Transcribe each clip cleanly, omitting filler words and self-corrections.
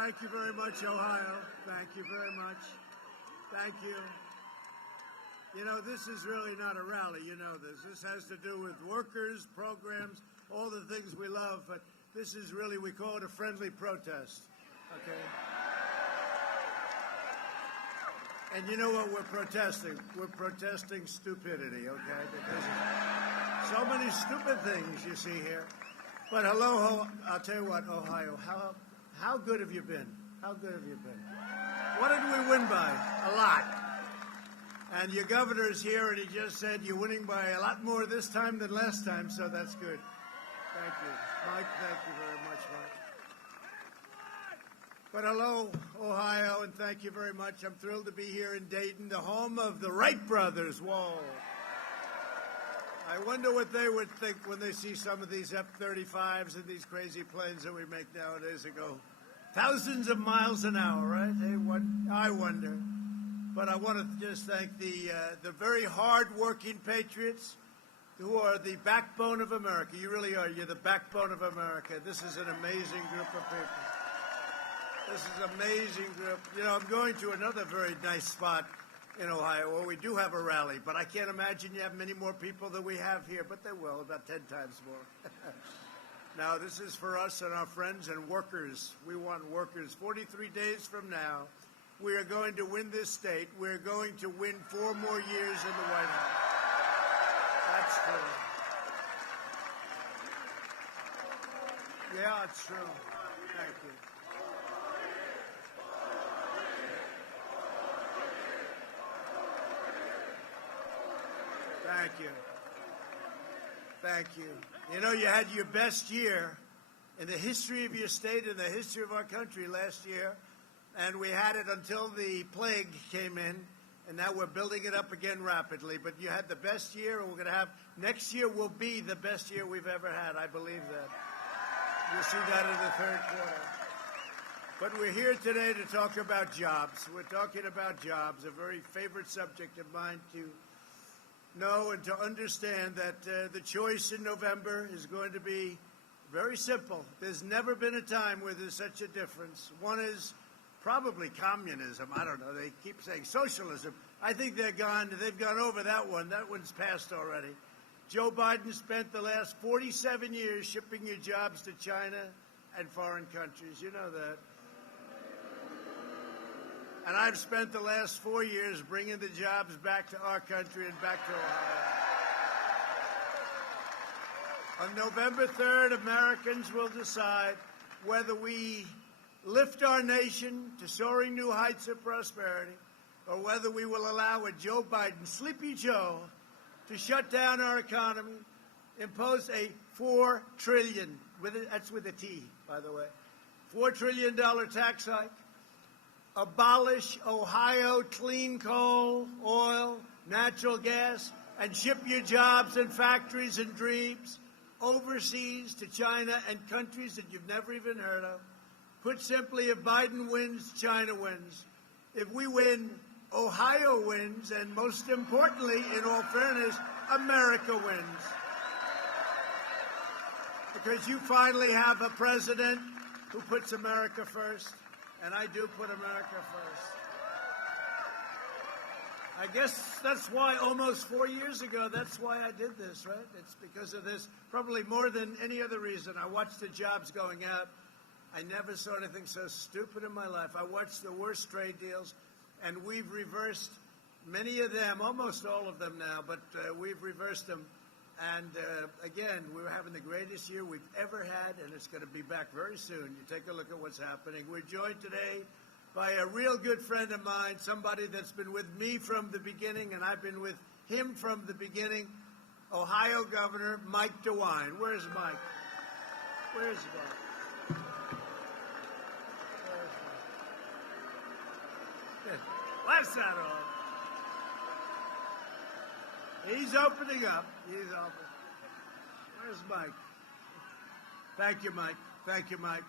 Thank you very much, Ohio. Thank you very much. Thank you. You know, this is really not a rally. You know this. This has to do with workers, programs, all the things we love. But this is really, we call it a friendly protest. Okay? And you know what we're protesting? We're protesting stupidity, okay? Because of so many stupid things you see here. But hello, I'll tell you what, Ohio, how good have you been? How good have you been? What did we win by? A lot. And your governor's here, and he just said you're winning by a lot more this time than last time, so that's good. Thank you. Mike, thank you very much, Mike. But hello, Ohio, and thank you very much. I'm thrilled to be here in Dayton, the home of the Wright brothers. Whoa. I wonder what they would think when they see some of these F-35s and these crazy planes that we make nowadays that go thousands of miles an hour, right? I wonder. But I want to just thank the very hard-working patriots who are the backbone of America. You really are. You're the backbone of America. This is an amazing group of people. This is an amazing group. You know, I'm going to another very nice spot in Ohio where we do have a rally, but I can't imagine you have many more people than we have here, but they will, about 10 times more. Now, this is for us and our friends and workers. We want workers. 43 days from now, we are going to win this state. We're going to win 4 more years in the White House. That's true. Yeah, it's true. Thank you. Thank you. Thank you. You know, you had your best year in the history of your state and the history of our country last year, and we had it until the plague came in, and now we're building it up again rapidly. But you had the best year, and we're going to have next year will be the best year we've ever had. I believe that. You'll see that in the third quarter. But we're here today to talk about jobs. We're talking about jobs, a very favorite subject of mine to know and to understand that the choice in November is going to be very simple. There's never been a time where there's such a difference. One is probably communism. I don't know. They keep saying socialism. I think they've gone over that one. That one's passed already. Joe Biden spent the last 47 years shipping your jobs to China and foreign countries. You know that. And I've spent the last 4 years bringing the jobs back to our country and back to Ohio. On November 3rd, Americans will decide whether we lift our nation to soaring new heights of prosperity or whether we will allow a Joe Biden, Sleepy Joe, to shut down our economy, impose a $4 trillion, that's with a T, by the way, $4 trillion tax hike, abolish Ohio clean coal, oil, natural gas, and ship your jobs and factories and dreams overseas to China and countries that you've never even heard of. Put simply, if Biden wins, China wins. If we win, Ohio wins, and most importantly, in all fairness, America wins. Because you finally have a president who puts America first. And I do put America first. I guess that's why almost 4 years ago, that's why I did this, right? It's because of this, probably more than any other reason. I watched the jobs going out. I never saw anything so stupid in my life. I watched the worst trade deals, and we've reversed many of them, almost all of them now, but we've reversed them. And again, we're having the greatest year we've ever had, and it's going to be back very soon. You take a look at what's happening. We're joined today by a real good friend of mine, somebody that's been with me from the beginning, and I've been with him from the beginning, Ohio Governor Mike DeWine. Where's Mike? Where's Mike? What's that all? He's opening up. He's open. Where's Mike? Thank you, Mike. Thank you, Mike.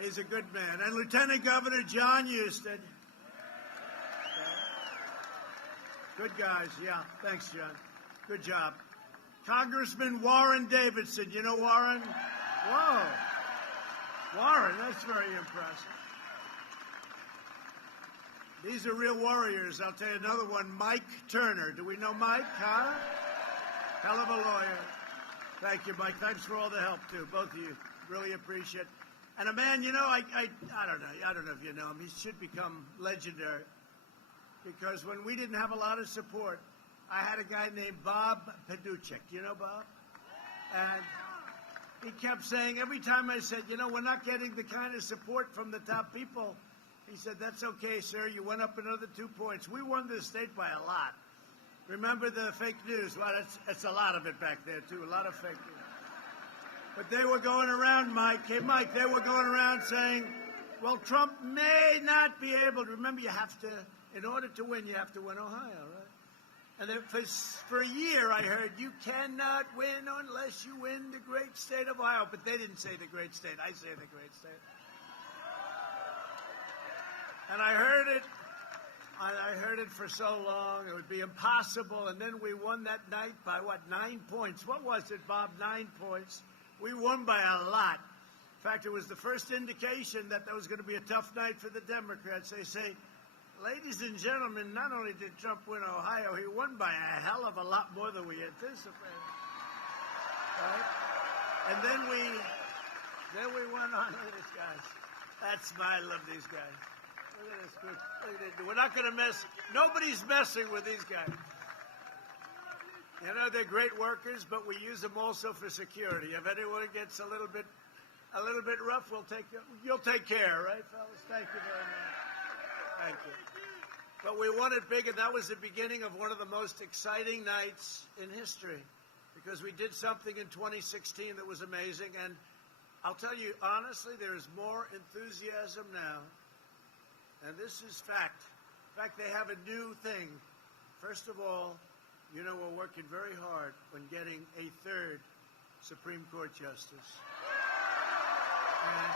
He's a good man. And Lieutenant Governor John Huston. Good guys. Yeah. Thanks, John. Good job. Congressman Warren Davidson. You know Warren? Whoa. Warren, that's very impressive. These are real warriors. I'll tell you another one, Mike Turner. Do we know Mike, huh? Hell of a lawyer. Thank you, Mike. Thanks for all the help, too, both of you. Really appreciate it. And a man, you know, I don't know if you know him. He should become legendary. Because when we didn't have a lot of support, I had a guy named Bob Paduchik. You know Bob? And he kept saying, every time I said, you know, we're not getting the kind of support from the top people, he said, that's okay, sir. You went up another 2 points. We won this state by a lot. Remember the fake news? Well, it's a lot of it back there, too, a lot of fake news. But they were going around, Mike. Hey, Mike, they were going around saying, well, Trump may not be able to. Remember, you have to, in order to win, you have to win Ohio, right? And then for a year, I heard, you cannot win unless you win the great state of Ohio. But they didn't say the great state. I say the great state. And I heard it for so long, it would be impossible. And then we won that night by, what, 9 points? What was it, Bob? 9 points. We won by a lot. In fact, it was the first indication that was going to be a tough night for the Democrats. They say, ladies and gentlemen, not only did Trump win Ohio, he won by a hell of a lot more than we anticipated. Right? And then we went on. Look at this, guys. That's why I love these guys. Look at this. Look at this. We're not going to mess. Nobody's messing with these guys. You know, they're great workers, but we use them also for security. If anyone gets a little bit rough, you'll take care, right, fellas? Thank you very much. Thank you. But we won it big, and that was the beginning of one of the most exciting nights in history, because we did something in 2016 that was amazing. And I'll tell you, honestly, there is more enthusiasm now, and this is fact. In fact, they have a new thing. First of all, you know, we're working very hard on getting a third Supreme Court justice. And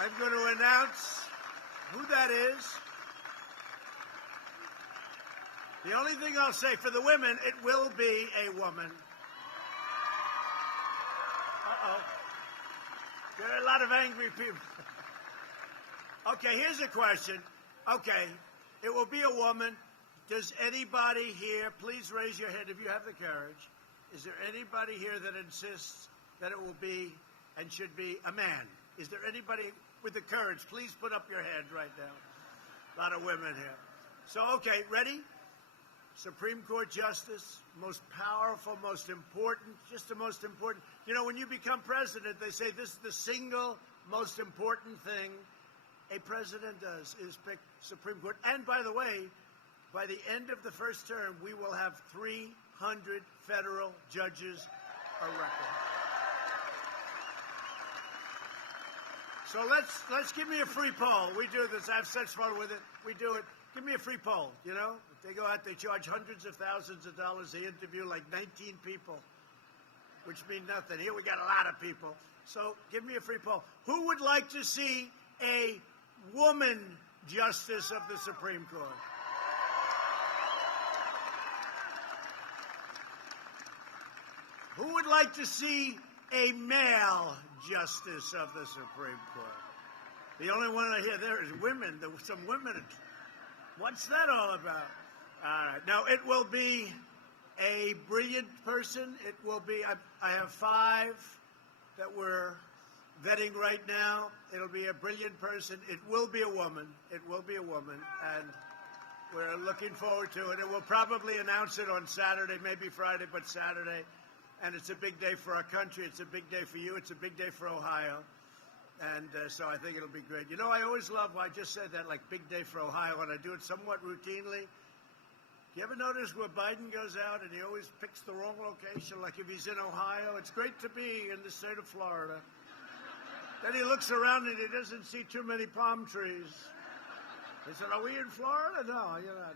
I'm going to announce who that is. The only thing I'll say for the women, it will be a woman. Uh-oh. There are a lot of angry people. Okay, here's a question. Okay, it will be a woman. Does anybody here, please raise your hand if you have the courage, is there anybody here that insists that it will be and should be a man? Is there anybody with the courage? Please put up your hand right now. A lot of women here. So, okay, ready? Supreme Court Justice, most powerful, most important, just the most important. You know, when you become president, they say this is the single most important thing a president does is pick Supreme Court. And by the way, by the end of the first term, we will have 300 federal judges a record. So let's give me a free poll. We do this. I have such fun with it. We do it. Give me a free poll, you know? If they go out, they charge hundreds of thousands of dollars. They interview like 19 people, which mean nothing. Here we got a lot of people. So give me a free poll. Who would like to see a woman justice of the Supreme Court? Who would like to see a male justice of the Supreme Court? The only one I hear there is women. Some women. What's that all about? All right. Now, it will be a brilliant person. It will be, I have 5 that we're vetting right now. It'll be a brilliant person. It will be a woman. It will be a woman. And we're looking forward to it. And we'll probably announce it on Saturday, maybe Friday, but Saturday. And it's a big day for our country. It's a big day for you. It's a big day for Ohio. And so I think it'll be great. You know, I always love, I just said that, like, big day for Ohio, and I do it somewhat routinely. You ever notice where Biden goes out and he always picks the wrong location, like if he's in Ohio? It's great to be in the state of Florida. Then he looks around and he doesn't see too many palm trees. He said, are we in Florida? No, you're not.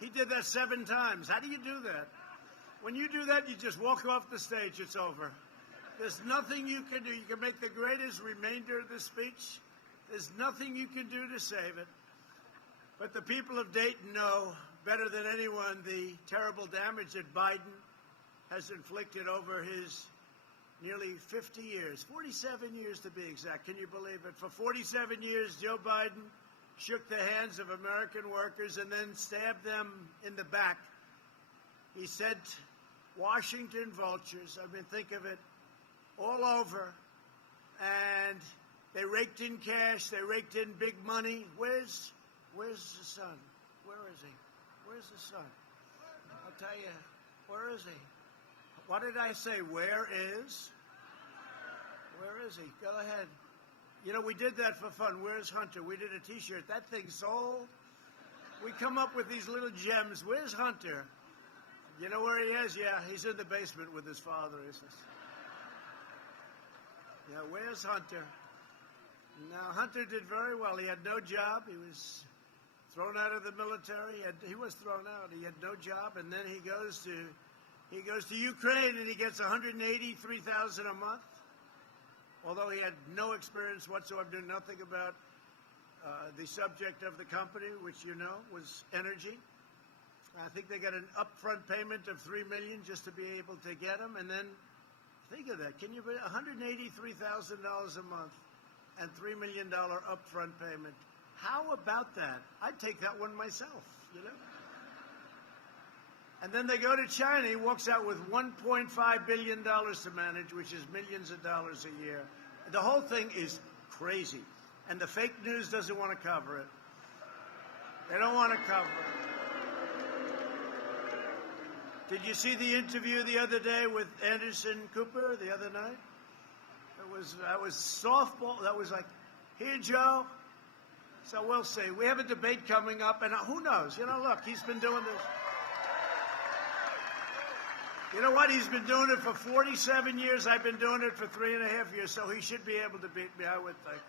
He did that 7 times. How do you do that? When you do that, you just walk off the stage. It's over. There's nothing you can do. You can make the greatest remainder of the speech. There's nothing you can do to save it. But the people of Dayton know better than anyone the terrible damage that Biden has inflicted over his nearly 50 years, 47 years to be exact. Can you believe it? For 47 years, Joe Biden shook the hands of American workers and then stabbed them in the back. He sent Washington vultures, I mean, think of it, all over, and they raked in cash, they raked in big money. Where's the son? Where is he? Where's the son? I'll tell you, where is he? What did I say? Where is? Where is he? Go ahead. You know, we did that for fun. Where's Hunter? We did a T-shirt. That thing sold. We come up with these little gems. Where's Hunter? You know where he is? Yeah, he's in the basement with his father. He says. Yeah, where's Hunter? Now, Hunter did very well. He had no job. He was thrown out of the military. He was thrown out. He had no job, and then he goes to Ukraine, and he gets $183,000 a month. Although he had no experience whatsoever, knew nothing about the subject of the company, which you know was energy. I think they got an upfront payment of $3 million just to be able to get him, and then think of that. Can you pay $183,000 a month and $3 million upfront payment? How about that? I'd take that one myself, you know. And then they go to China. He walks out with $1.5 billion to manage, which is millions of dollars a year. The whole thing is crazy. And the fake news doesn't want to cover it. They don't want to cover it. Did you see the interview the other day with Anderson Cooper the other night? That was softball. That was like, here, Joe. So we'll see. We have a debate coming up, and who knows? You know, look, he's been doing this. You know what? He's been doing it for 47 years. I've been doing it for 3.5 years, so he should be able to beat me, I would think.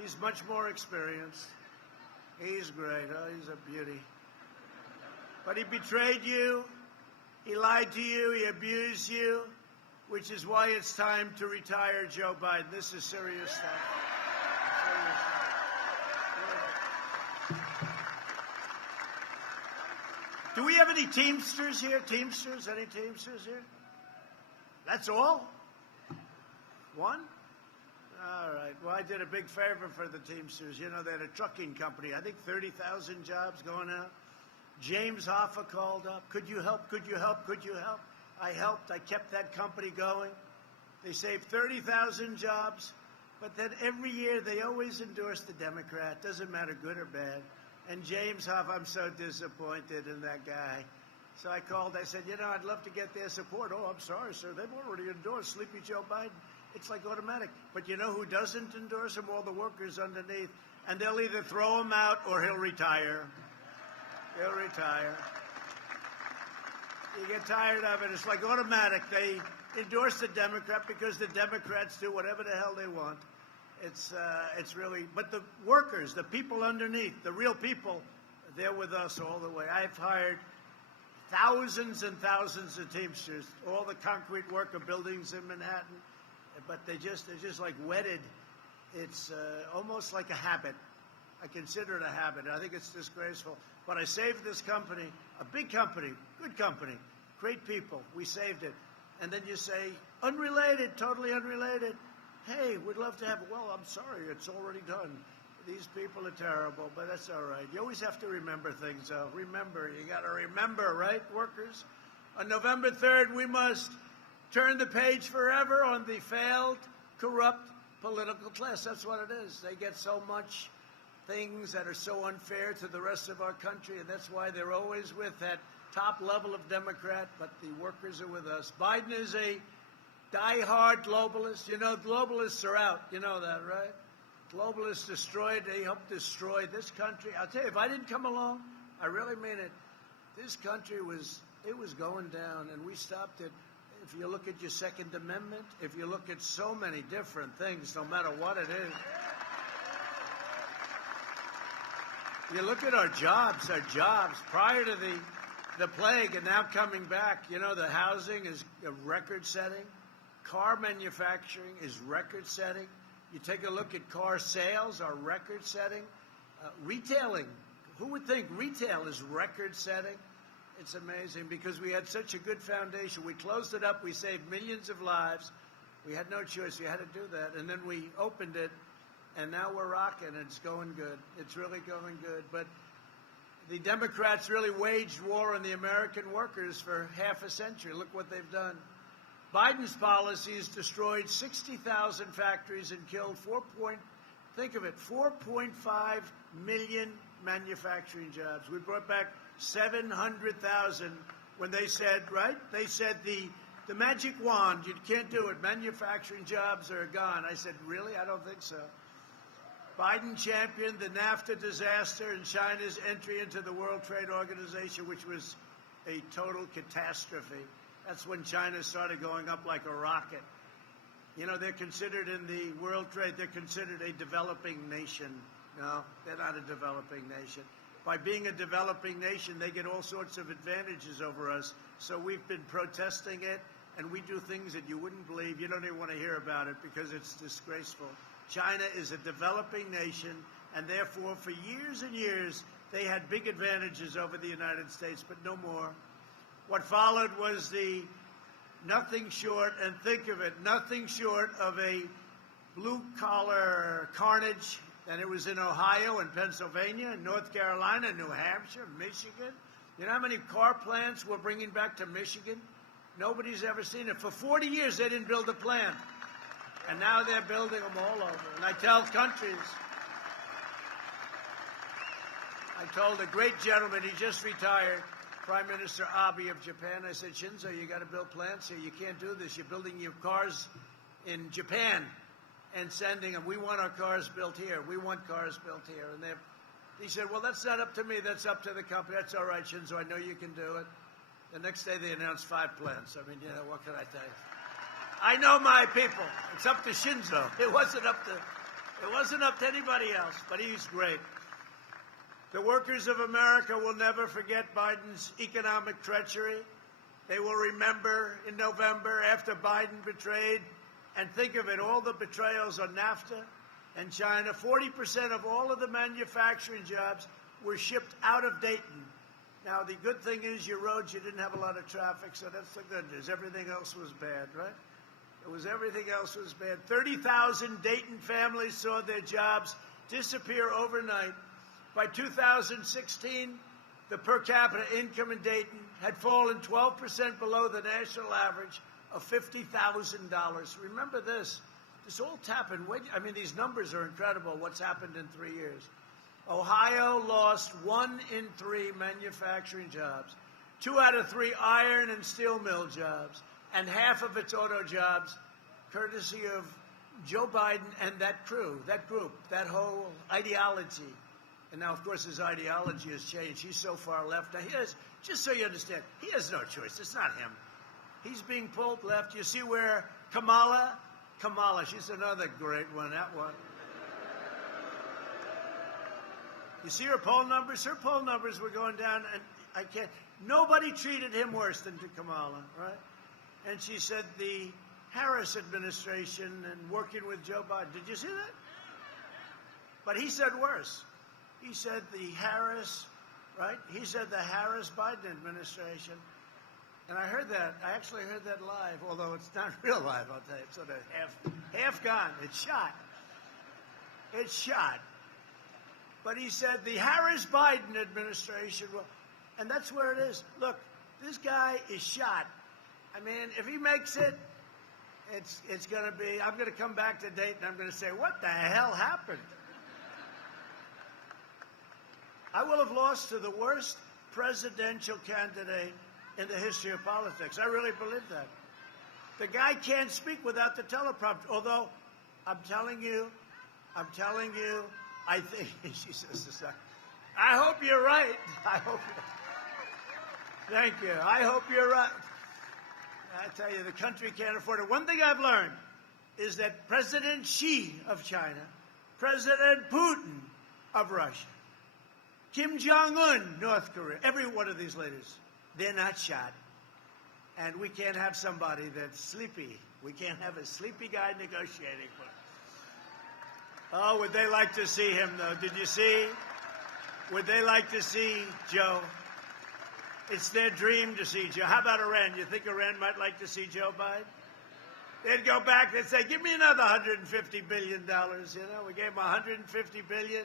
He's much more experienced. He's great. Oh, he's a beauty. But he betrayed you. He lied to you. He abused you, which is why it's time to retire Joe Biden. This is serious stuff. Do we have any Teamsters here? Teamsters? Any Teamsters here? That's all? One? All right. Well, I did a big favor for the Teamsters. You know, they had a trucking company. I think 30,000 jobs going out. James Hoffa called up. Could you help? Could you help? Could you help? I helped. I kept that company going. They saved 30,000 jobs. But then every year they always endorse the Democrat. Doesn't matter good or bad. And James Hoffa, I'm so disappointed in that guy. So I called. I said, you know, I'd love to get their support. Oh, I'm sorry, sir. They've already endorsed Sleepy Joe Biden. It's like automatic. But you know who doesn't endorse him? All the workers underneath. And they'll either throw him out or he'll retire. He'll retire. You get tired of it. It's like automatic. They endorse the Democrat because the Democrats do whatever the hell they want. It's really, but the workers, the people underneath, the real people, they're with us all the way. I've hired thousands and thousands of Teamsters, all the concrete worker buildings in Manhattan, but they're just like wedded. It's almost like a habit. I consider it a habit. I think it's disgraceful. But I saved this company, a big company, good company, great people. We saved it. And then you say, unrelated, totally unrelated. Hey, we'd love to have it. Well, I'm sorry, it's already done. These people are terrible, but that's all right. You always have to remember things, though. Remember, you got to remember, right, workers? On November 3rd, we must turn the page forever on the failed, corrupt political class. That's what it is. They get so much things that are so unfair to the rest of our country, and that's why they're always with that top level of Democrat, but the workers are with us. Biden is a die-hard globalist. You know, globalists are out. You know that, right? Globalists destroyed. They helped destroy this country. I'll tell you, if I didn't come along, I really mean it, this country was going down, and we stopped it. If you look at your Second Amendment, if you look at so many different things, no matter what it is. You look at our jobs prior to the plague and now coming back. You know, the housing is record-setting. Car manufacturing is record-setting. You take a look at car sales are record-setting. Retailing, who would think retail is record-setting? It's amazing because we had such a good foundation. We closed it up. We saved millions of lives. We had no choice. We had to do that. And then we opened it, and now we're rocking. It's going good. It's really going good. But the Democrats really waged war on the American workers for half a century. Look what they've done. Biden's policies destroyed 60,000 factories and killed 4.5 million manufacturing jobs. We brought back 700,000 when they said, right? They said the magic wand, you can't do it. Manufacturing jobs are gone. I said, really? I don't think so. Biden championed the NAFTA disaster and China's entry into the World Trade Organization, which was a total catastrophe. That's when China started going up like a rocket. You know, they're considered in the World Trade, they're considered a developing nation. No, they're not a developing nation. By being a developing nation, they get all sorts of advantages over us. So we've been protesting it, and we do things that you wouldn't believe. You don't even want to hear about it because it's disgraceful. China is a developing nation, and therefore, for years and years, they had big advantages over the United States, but no more. What followed was the nothing short, and think of it, nothing short of a blue-collar carnage. And it was in Ohio and Pennsylvania and North Carolina, New Hampshire, Michigan. You know how many car plants we're bringing back to Michigan? Nobody's ever seen it. For 40 years, they didn't build a plant. And now they're building them all over. And I tell countries, I told a great gentleman, he just retired, Prime Minister Abe of Japan, I said, Shinzo, you got to build plants here. You can't do this. You're building your cars in Japan and sending them. We want our cars built here. We want cars built here. And he said, well, that's not up to me. That's up to the company. That's all right, Shinzo. I know you can do it. The next day they announced 5 plants. I mean, you know, what can I tell you? I know my people. It's up to Shinzo. It wasn't up to anybody else, but he's great. The workers of America will never forget Biden's economic treachery. They will remember in November after Biden betrayed, and think of it, all the betrayals on NAFTA and China. 40% of all of the manufacturing jobs were shipped out of Dayton. Now, the good thing is your roads, you didn't have a lot of traffic, so that's the good news. Everything else was bad, right? Everything else was bad. 30,000 Dayton families saw their jobs disappear overnight. By 2016, the per capita income in Dayton had fallen 12% below the national average of $50,000. Remember this. This all happened. I mean, these numbers are incredible, what's happened in 3 years. Ohio lost 1 in 3 manufacturing jobs, 2 out of 3 iron and steel mill jobs, and half of its auto jobs, courtesy of Joe Biden and that crew, that group, that whole ideology. And now, of course, his ideology has changed. He's so far left. Now, just so you understand, he has no choice. It's not him. He's being pulled left. You see where Kamala, she's another great one, that one. You see her poll numbers? Her poll numbers were going down, and nobody treated him worse than Kamala, right? And she said the Harris administration and working with Joe Biden. Did you see that? But he said worse. He said the Harris, right? He said the Harris-Biden administration. And I heard that. I actually heard that live, although it's not real live, I'll tell you. It's sort of half gone. It's shot. It's shot. But he said the Harris-Biden administration will, and that's where it is. Look, this guy is shot. I mean, if he makes it, it's going to be, I'm going to come back to Dayton, I'm going to say, what the hell happened? I will have lost to the worst presidential candidate in the history of politics. I really believe that. The guy can't speak without the teleprompter, although I'm telling you, I think, she says this, I hope you're right. Thank you. I hope you're right. I tell you, the country can't afford it. One thing I've learned is that President Xi of China, President Putin of Russia, Kim Jong-un, North Korea, every one of these leaders, they're not shot. And we can't have somebody that's sleepy. We can't have a sleepy guy negotiating for us. Oh, would they like to see him, though? Did you see? Would they like to see Joe? It's their dream to see Joe. How about Iran? You think Iran might like to see Joe Biden? They'd go back, they'd say, give me another $150 billion, We gave them $150 billion.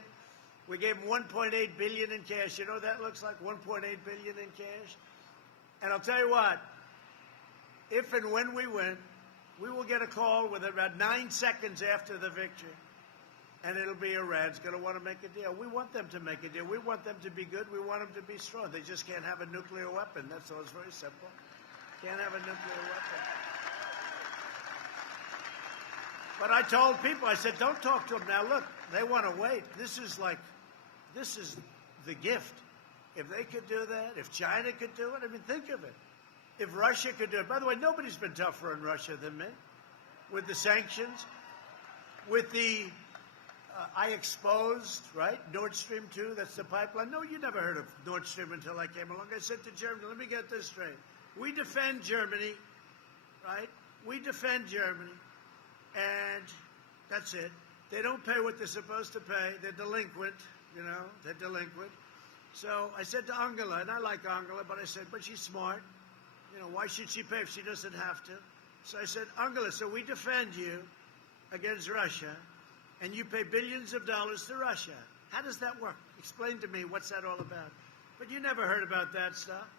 We gave them $1.8 billion in cash. You know what that looks like, $1.8 billion in cash? And I'll tell you what, if and when we win, we will get a call with about 9 seconds after the victory. And it'll be Iran's going to want to make a deal. We want them to make a deal. We want them to be good. We want them to be strong. They just can't have a nuclear weapon. That's all. It's very simple. Can't have a nuclear weapon. But I told people, I said, don't talk to them now. Look, they want to wait. This is the gift. If they could do that, if China could do it, I mean, think of it. If Russia could do it. By the way, nobody's been tougher on Russia than me. With the sanctions, with the, I exposed, right, Nord Stream 2, that's the pipeline. No, you never heard of Nord Stream until I came along. I said to Germany, let me get this straight. We defend Germany, right? We defend Germany. And that's it. They don't pay what they're supposed to pay. They're delinquent, they're delinquent. So I said to Angela, and I like Angela, but I said, but she's smart. Why should she pay if she doesn't have to? So I said, Angela, so we defend you against Russia, and you pay billions of dollars to Russia. How does that work? Explain to me, what's that all about? But you never heard about that stuff.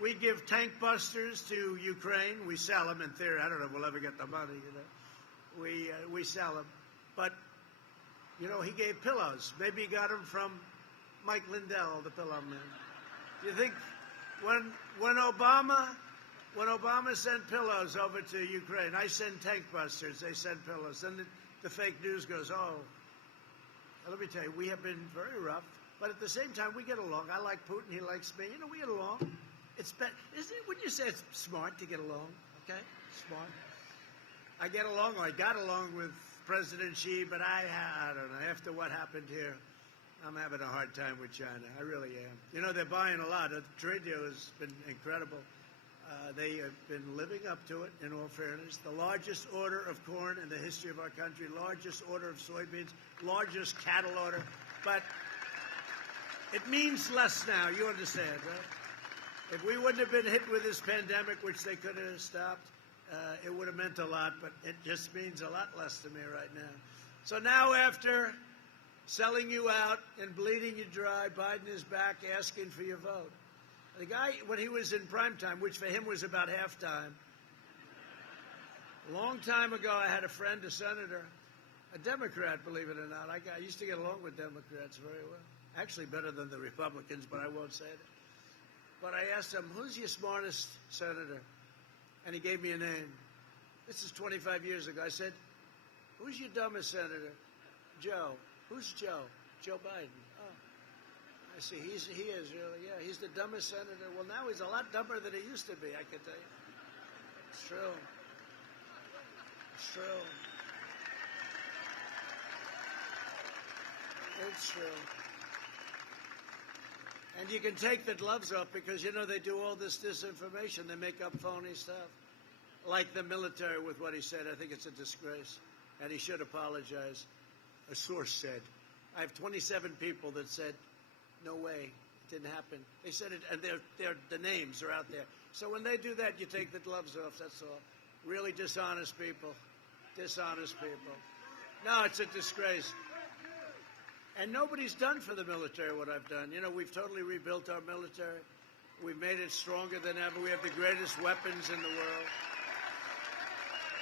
We give tank busters to Ukraine. We sell them in theory. I don't know if we'll ever get the money, We sell them. But, he gave pillows. Maybe he got them from Mike Lindell, the pillow man. Do you think when Obama sent pillows over to Ukraine, I send tank busters, they send pillows. Then the fake news goes, let me tell you, we have been very rough. But at the same time, we get along. I like Putin. He likes me. We get along. Wouldn't you say it's smart to get along? Okay? Smart. I get along, or I got along with President Xi, but I don't know. After what happened here, I'm having a hard time with China. I really am. They're buying a lot. The trade deal has been incredible. They have been living up to it, in all fairness. The largest order of corn in the history of our country, largest order of soybeans, largest cattle order. But it means less now. You understand, right? If we wouldn't have been hit with this pandemic, which they could have stopped, it would have meant a lot, but it just means a lot less to me right now. So now, after selling you out and bleeding you dry, Biden is back asking for your vote. The guy, when he was in prime time, which for him was about halftime, a long time ago, I had a friend, a senator, a Democrat, believe it or not. I used to get along with Democrats very well. Actually, better than the Republicans, but I won't say that. But I asked him, who's your smartest senator? And he gave me a name. This is 25 years ago. I said, who's your dumbest senator? Joe. Who's Joe? Joe Biden. Oh. I see. He is really, yeah. He's the dumbest senator. Well, now he's a lot dumber than he used to be, I can tell you. It's true. It's true. It's true. And you can take the gloves off because, they do all this disinformation. They make up phony stuff. Like the military with what he said. I think it's a disgrace. And he should apologize. A source said. I have 27 people that said, no way, it didn't happen. They said it, and the names are out there. So when they do that, you take the gloves off, that's all. Really dishonest people. Dishonest people. No, it's a disgrace. And nobody's done for the military what I've done. We've totally rebuilt our military. We've made it stronger than ever. We have the greatest weapons in the world.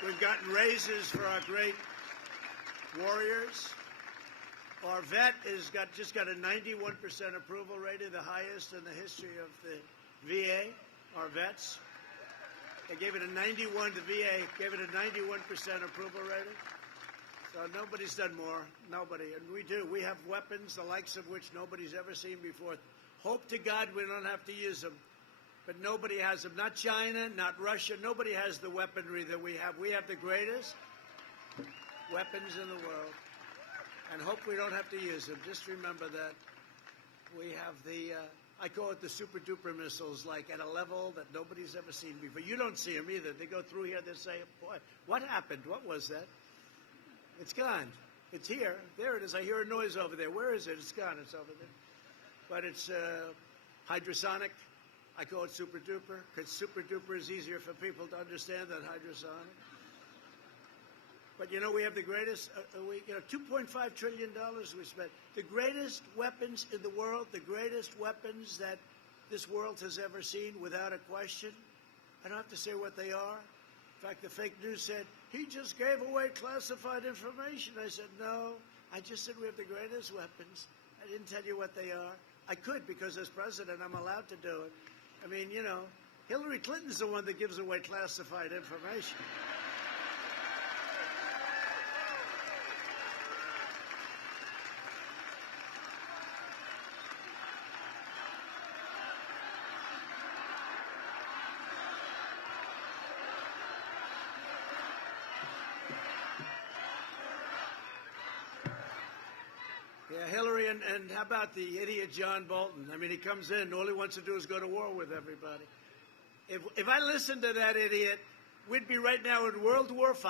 We've gotten raises for our great warriors. Our vet just got a 91% approval rating, the highest in the history of the VA, our vets. They gave it a 91, the VA gave it a 91% approval rating. So nobody's done more, nobody. And we do. We have weapons, the likes of which nobody's ever seen before. Hope to God we don't have to use them. But nobody has them. Not China, not Russia. Nobody has the weaponry that we have. We have the greatest weapons in the world. And hope we don't have to use them. Just remember that we have I call it the super-duper missiles, like at a level that nobody's ever seen before. You don't see them either. They go through here, they say, boy, what happened? What was that? It's gone. It's here. There it is. I hear a noise over there. Where is it? It's gone. It's over there. But it's hydrosonic. I call it super-duper because super-duper is easier for people to understand than hydrosonic. But, you know, we have the greatest, $2.5 trillion we spent. The greatest weapons in the world, the greatest weapons that this world has ever seen, without a question. I don't have to say what they are. In fact, the fake news said, he just gave away classified information. I said, no, I just said we have the greatest weapons. I didn't tell you what they are. I could, because as president, I'm allowed to do it. I mean, you know, Hillary Clinton's the one that gives away classified information. Yeah, Hillary, and how about the idiot John Bolton? I mean, he comes in, all he wants to do is go to war with everybody. If I listened to that idiot, we'd be right now in World War V.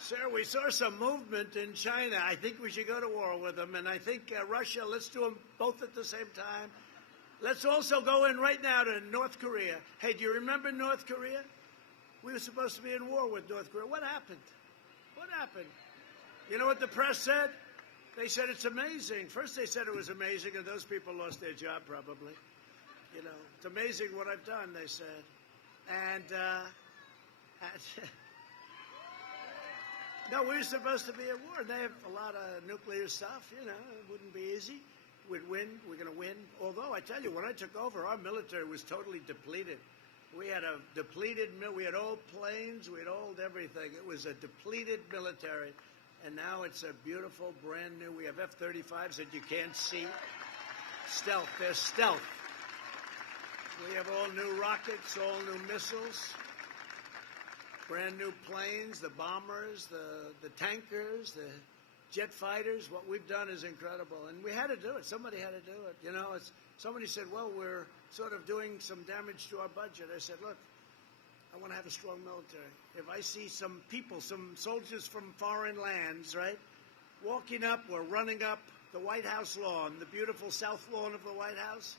Sir, we saw some movement in China. I think we should go to war with them. And I think Russia, let's do them both at the same time. Let's also go in right now to North Korea. Hey, do you remember North Korea? We were supposed to be in war with North Korea. What happened? What happened? You know what the press said? They said it's amazing. First they said it was amazing, and those people lost their job probably. You know, it's amazing what I've done, they said. And no, we were supposed to be at war. They have a lot of nuclear stuff, you know. It wouldn't be easy. We'd win. We're going to win. Although, I tell you, when I took over, our military was totally depleted. We had a depleted, we had old planes, we had old everything. It was a depleted military. And now it's a beautiful, brand new, we have F-35s that you can't see. Stealth, they're stealth. We have all new rockets, all new missiles, brand new planes, the bombers, the tankers, the jet fighters. What we've done is incredible. And we had to do it. Somebody had to do it. You know, somebody said, well, we're sort of doing some damage to our budget. I said, look, I want to have a strong military. If I see some people, some soldiers from foreign lands, right, walking up or running up the White House lawn, the beautiful south lawn of the White House,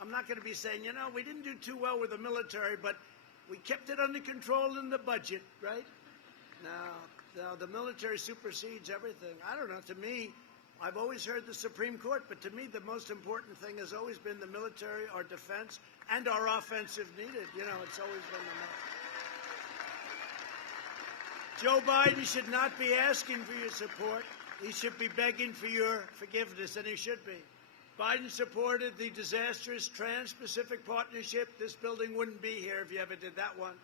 I'm not going to be saying, you know, we didn't do too well with the military, but we kept it under control in the budget, right? Now the military supersedes everything. I don't know. To me, I've always heard the Supreme Court, but to me, the most important thing has always been the military, our defense, and our offense if needed. You know, it's always been the most. Joe Biden should not be asking for your support. He should be begging for your forgiveness, and he should be. Biden supported the disastrous Trans-Pacific Partnership. This building wouldn't be here if you ever did that one,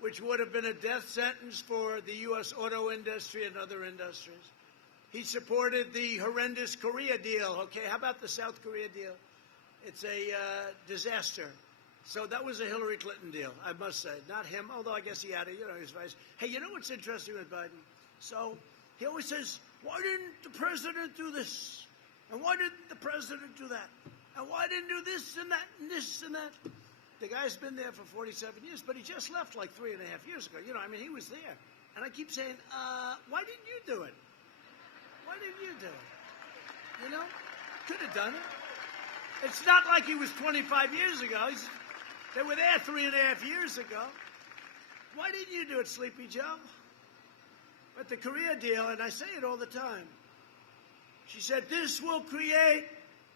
which would have been a death sentence for the U.S. auto industry and other industries. He supported the horrendous Korea deal. Okay, how about the South Korea deal? It's a disaster. So that was a Hillary Clinton deal, I must say. Not him, although I guess he had it, you know, his vice. Hey, you know what's interesting with Biden? So he always says, why didn't the president do this? And why didn't the president do that? And why didn't do this and that and this and that? The guy's been there for 47 years, but he just left like 3.5 years ago. You know, I mean, he was there. And I keep saying, why didn't you do it? Why didn't you do it? You know, could have done it. It's not like he was 25 years ago. They were there 3.5 years ago. Why didn't you do it, Sleepy Joe? But the Korea deal, and I say it all the time, she said, this will create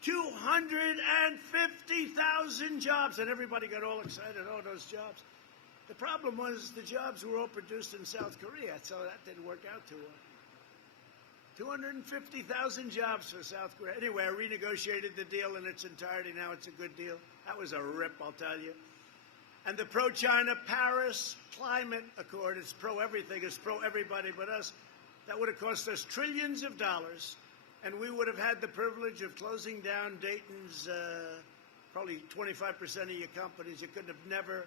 250,000 jobs. And everybody got all excited, oh, those jobs. The problem was the jobs were all produced in South Korea, so that didn't work out too well. 250,000 jobs for South Korea. Anyway, I renegotiated the deal in its entirety. Now it's a good deal. That was a rip, I'll tell you. And the pro-China Paris Climate Accord, it's pro-everything, it's pro-everybody but us. That would have cost us trillions of dollars, and we would have had the privilege of closing down Dayton's probably 25% of your companies. You could have never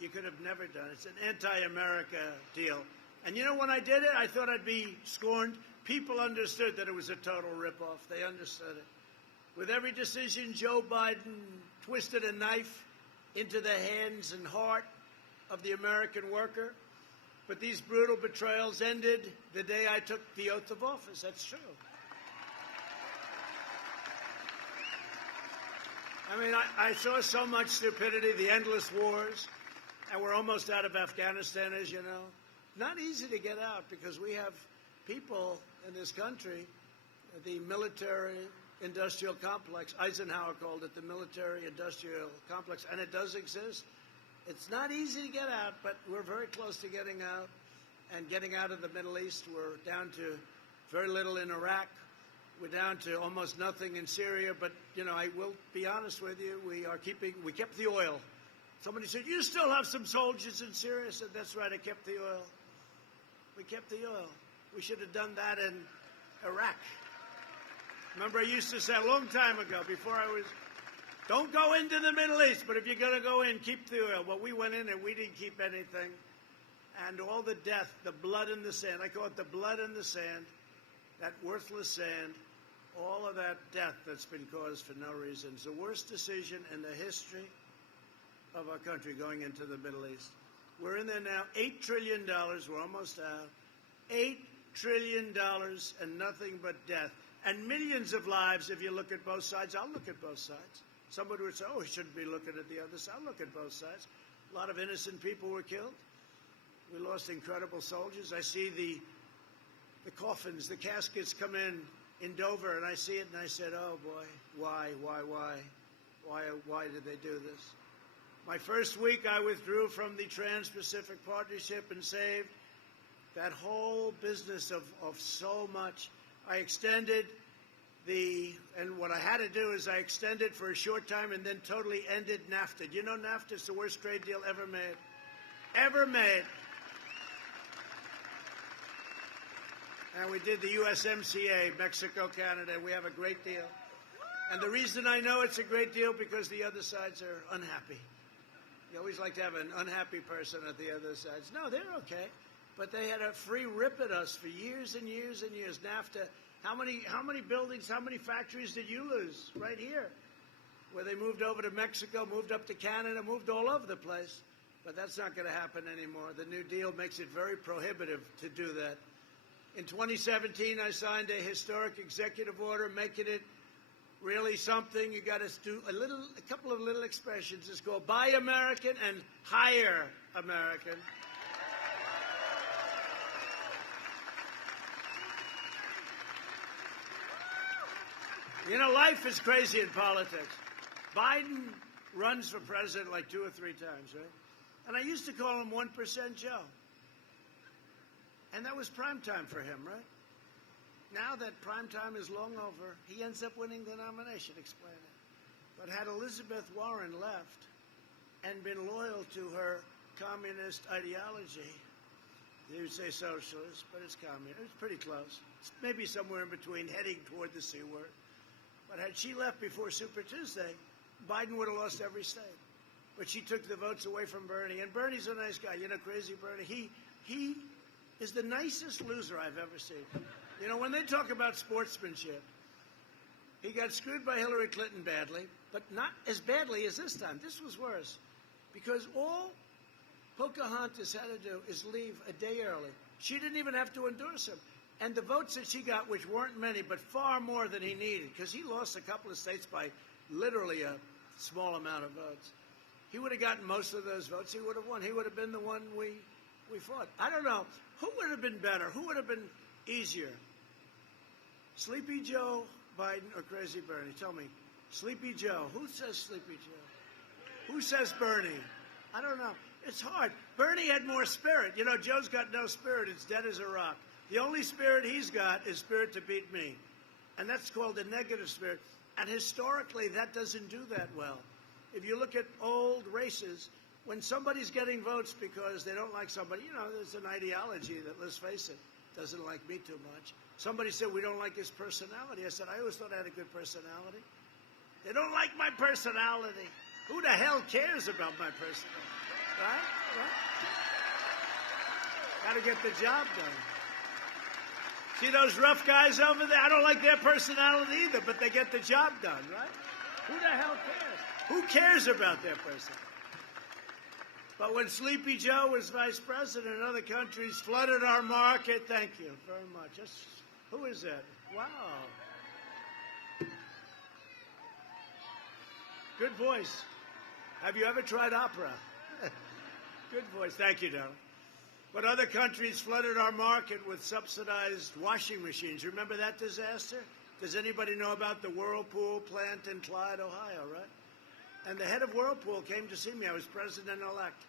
done it. It's an anti-America deal. And you know, when I did it, I thought I'd be scorned. People understood that it was a total ripoff. They understood it. With every decision, Joe Biden twisted a knife into the hands and heart of the American worker. But these brutal betrayals ended the day I took the oath of office. That's true. I mean, I saw so much stupidity, the endless wars, and we're almost out of Afghanistan, as you know. not easy to get out because we have people in this country, the military-industrial complex. Eisenhower called it the military-industrial complex, and it does exist. It's not easy to get out, but we're very close to getting out. And getting out of the Middle East, we're down to very little in Iraq. We're down to almost nothing in Syria. But, you know, I will be honest with you, we kept the oil. Somebody said, you still have some soldiers in Syria? I said, that's right, I kept the oil. We kept the oil. We should have done that in Iraq. Remember, I used to say a long time ago, before I was, don't go into the Middle East, but if you're going to go in, keep the oil. Well, we went in and we didn't keep anything. And all the death, the blood in the sand, I call it the blood in the sand, that worthless sand, all of that death that's been caused for no reason. It's the worst decision in the history of our country going into the Middle East. We're in there now, $8 trillion, we're almost out. $8 trillion and nothing but death. And millions of lives, if you look at both sides. I'll look at both sides. Somebody would say, oh, we shouldn't be looking at the other side. I'll look at both sides. A lot of innocent people were killed. We lost incredible soldiers. I see the coffins, the caskets come in Dover, and I see it, and I said, oh, boy, why did they do this? My first week, I withdrew from the Trans-Pacific Partnership and saved that whole business of so much. I extended and what I had to do is I extended for a short time and then totally ended NAFTA. Do you know NAFTA is the worst trade deal ever made? Ever made. And we did the USMCA, Mexico, Canada. We have a great deal. And the reason I know it's a great deal because the other sides are unhappy. You always like to have an unhappy person at the other sides. No, they're okay. But they had a free rip at us for years and years and years. NAFTA, how many buildings, how many factories did you lose right here? Where they moved over to Mexico, moved up to Canada, moved all over the place. But that's not going to happen anymore. The New Deal makes it very prohibitive to do that. In 2017, I signed a historic executive order making it really something. You got to do a couple of little expressions. It's called Buy American and Hire American. You know, life is crazy in politics. Biden runs for president like 2 or 3 times, right? And I used to call him 1% Joe. And that was prime time for him, right? Now that prime time is long over, he ends up winning the nomination. Explain it. But had Elizabeth Warren left and been loyal to her communist ideology, you would say socialist, but it's communist. It's pretty close. It's maybe somewhere in between, heading toward the C word. But had she left before Super Tuesday, Biden would have lost every state. But she took the votes away from Bernie. And Bernie's a nice guy. You know, crazy Bernie. He is the nicest loser I've ever seen. You know, when they talk about sportsmanship, he got screwed by Hillary Clinton badly, but not as badly as this time. This was worse. Because all Pocahontas had to do is leave a day early. She didn't even have to endorse him. And the votes that she got, which weren't many, but far more than he needed, because he lost a couple of states by literally a small amount of votes. He would have gotten most of those votes. He would have won. He would have been the one we fought. I don't know. Who would have been better? Who would have been easier? Sleepy Joe Biden or Crazy Bernie? Tell me. Sleepy Joe. Who says Sleepy Joe? Who says Bernie? I don't know. It's hard. Bernie had more spirit. You know, Joe's got no spirit. It's dead as a rock. The only spirit he's got is spirit to beat me. And that's called a negative spirit. And historically, that doesn't do that well. If you look at old races, when somebody's getting votes because they don't like somebody, you know, there's an ideology that, let's face it, doesn't like me too much. Somebody said, we don't like his personality. I said, I always thought I had a good personality. They don't like my personality. Who the hell cares about my personality? Right? Got to get the job done. See those rough guys over there? I don't like their personality either, but they get the job done, right? Who the hell cares? Who cares about their personality? But when Sleepy Joe was vice president, other countries flooded our market. Thank you very much. Who is that? Wow. Good voice. Have you ever tried opera? Good voice. Thank you, darling. But other countries flooded our market with subsidized washing machines. Remember that disaster? Does anybody know about the Whirlpool plant in Clyde, Ohio, right? And the head of Whirlpool came to see me. I was president-elect.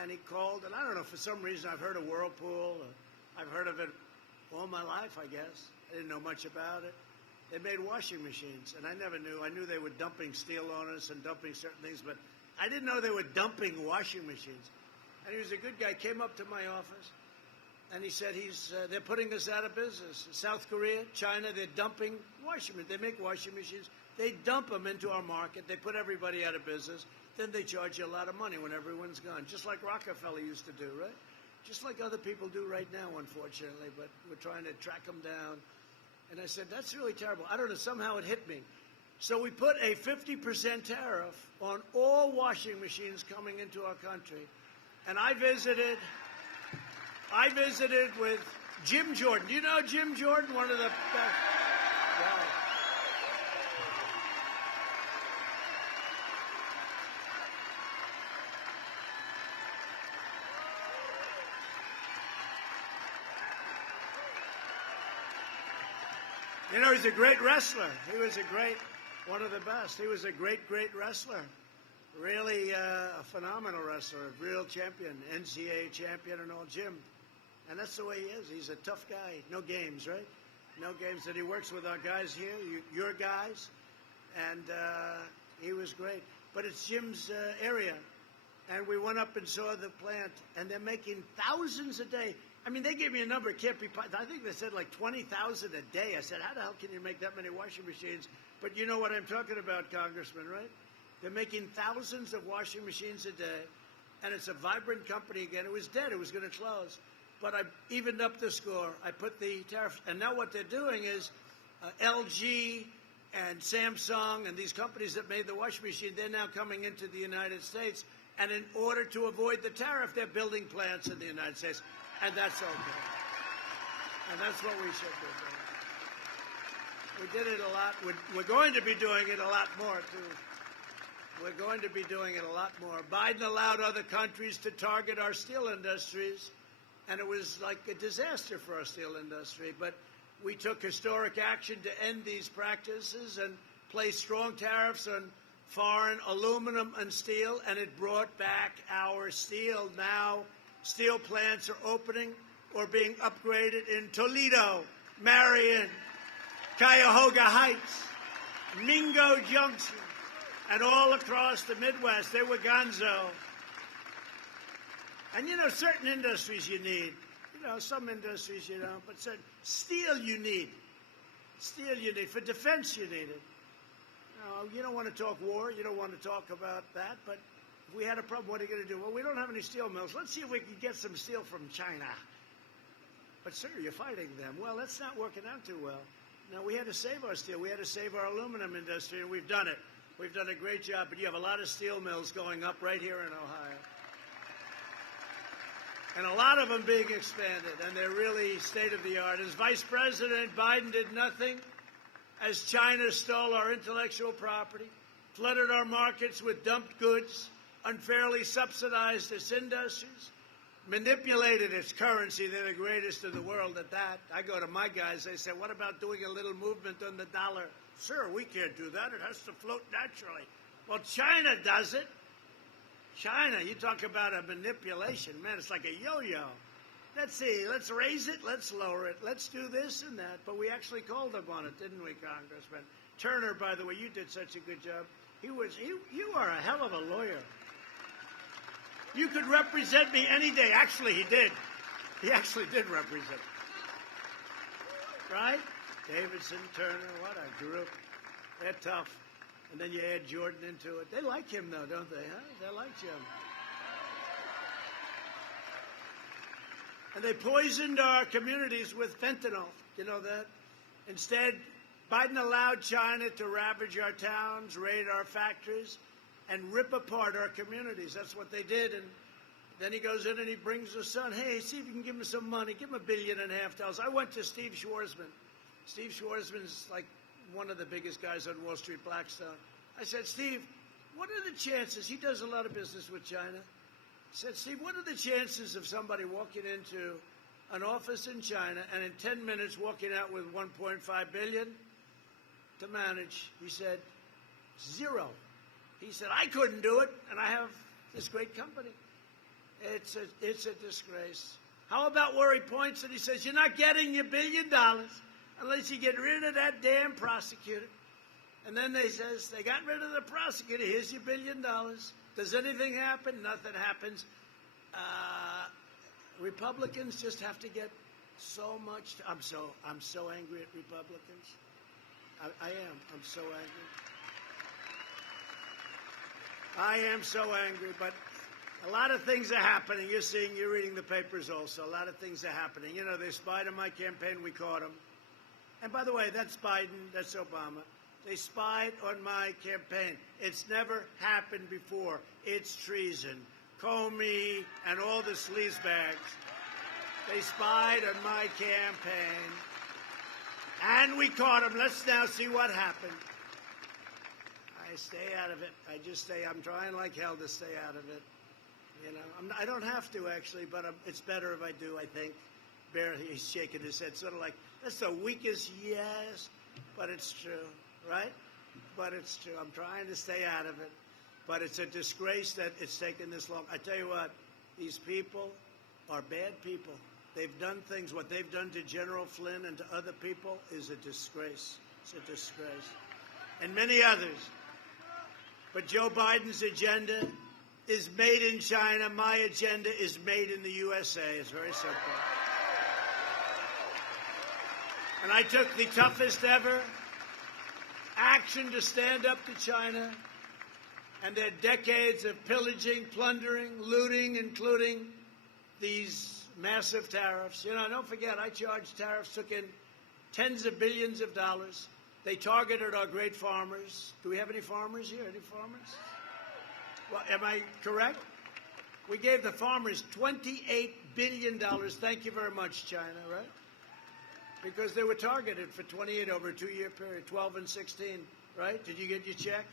And he called, and I don't know, for some reason I've heard of Whirlpool. I've heard of it all my life, I guess. I didn't know much about it. They made washing machines, and I never knew. I knew they were dumping steel on us and dumping certain things, but I didn't know they were dumping washing machines. And he was a good guy, came up to my office, and he said they're putting us out of business. South Korea, China, they're dumping washing machines. They make washing machines. They dump them into our market. They put everybody out of business. Then they charge you a lot of money when everyone's gone, just like Rockefeller used to do, right? Just like other people do right now, unfortunately, but we're trying to track them down. And I said, that's really terrible. I don't know, somehow it hit me. So we put a 50% tariff on all washing machines coming into our country. And I visited with Jim Jordan. Do you know Jim Jordan? One of the best. Wow. You know, he's a great wrestler. He was one of the best. He was a great wrestler. Really a phenomenal wrestler, a real champion, NCAA champion and all, Jim. And that's the way he is. He's a tough guy. No games, right? No games. And he works with our guys here, your guys. And he was great. But it's Jim's area. And we went up and saw the plant, and they're making thousands a day. I mean, they gave me a number. It can't be. I think they said like 20,000 a day. I said, how the hell can you make that many washing machines? But you know what I'm talking about, Congressman, right? They're making thousands of washing machines a day, and it's a vibrant company again. It was dead. It was going to close. But I evened up the score. I put the tariff. And now what they're doing is LG and Samsung and these companies that made the washing machine, they're now coming into the United States. And in order to avoid the tariff, they're building plants in the United States. And that's okay. And that's what we should be doing. We did it a lot. We're going to be doing it a lot more, too. We're going to be doing it a lot more. Biden allowed other countries to target our steel industries, and it was like a disaster for our steel industry. But we took historic action to end these practices and place strong tariffs on foreign aluminum and steel, and it brought back our steel. Now, steel plants are opening or being upgraded in Toledo, Marion, Cuyahoga Heights, Mingo Junction, and all across the Midwest. They were gonzo. And, you know, certain industries you need. You know, some industries you don't, but certain steel you need. Steel you need. For defense you need it. You don't want to talk war. You don't want to talk about that. But if we had a problem, what are you going to do? Well, we don't have any steel mills. Let's see if we can get some steel from China. But, sir, you're fighting them. Well, that's not working out too well. Now, we had to save our steel. We had to save our aluminum industry, and we've done it. We've done a great job. But you have a lot of steel mills going up right here in Ohio. And a lot of them being expanded, and they're really state-of-the-art. As Vice President, Biden did nothing as China stole our intellectual property, flooded our markets with dumped goods, unfairly subsidized its industries, manipulated its currency. They're the greatest in the world at that. I go to my guys, they say, what about doing a little movement on the dollar? Sir, we can't do that. It has to float naturally. Well, China does it. China, you talk about a manipulation. Man, it's like a yo-yo. Let's see, let's raise it, let's lower it, let's do this and that. But we actually called up on it, didn't we, Congressman? Turner, by the way, you did such a good job. You are a hell of a lawyer. You could represent me any day. Actually, he did. He actually did represent me. Right? Davidson, Turner, what a group. They're tough. And then you add Jordan into it. They like him, though, don't they? Huh? They like Jim. And they poisoned our communities with fentanyl. You know that? Instead, Biden allowed China to ravage our towns, raid our factories, and rip apart our communities. That's what they did. And then he goes in and he brings his son. Hey, see if you can give him some money. Give him $1.5 billion. I went to Steve Schwarzman. Steve Schwarzman's like one of the biggest guys on Wall Street, Blackstone. I said, Steve, what are the chances? He does a lot of business with China. said, Steve, what are the chances of somebody walking into an office in China and in 10 minutes walking out with $1.5 billion to manage? He said, 0. He said, I couldn't do it, and I have this great company. It's a disgrace. How about where he points and he says, you're not getting your $1 billion unless you get rid of that damn prosecutor. And then they says, they got rid of the prosecutor, here's your $1 billion. Does anything happen? Nothing happens. Republicans just have to get so much. I'm so angry at Republicans. I am. I'm so angry. I am so angry, but a lot of things are happening. You're reading the papers also. A lot of things are happening. You know, they spied on my campaign. We caught them. And by the way, that's Biden. That's Obama. They spied on my campaign. It's never happened before. It's treason. Comey and all the sleazebags. They spied on my campaign. And we caught them. Let's now see what happened. I stay out of it. I'm trying like hell to stay out of it. You know, I don't have to, actually, but it's better if I do, I think. Bear, he's shaking his head, sort of like, that's the weakest yes, but it's true, right? But it's true. I'm trying to stay out of it. But it's a disgrace that it's taken this long. I tell you what, these people are bad people. They've done things. What they've done to General Flynn and to other people is a disgrace. It's a disgrace. And many others. But Joe Biden's agenda is made in China. My agenda is made in the USA. It's very simple. And I took the toughest ever action to stand up to China and their decades of pillaging, plundering, looting, including these massive tariffs. You know, don't forget, I charged tariffs, took in tens of billions of dollars. They targeted our great farmers. Do we have any farmers here? Any farmers? Well, am I correct? We gave the farmers $28 billion. Thank you very much, China, right? Because they were targeted for 28 over a 2-year period, 12 and 16, right? Did you get your check?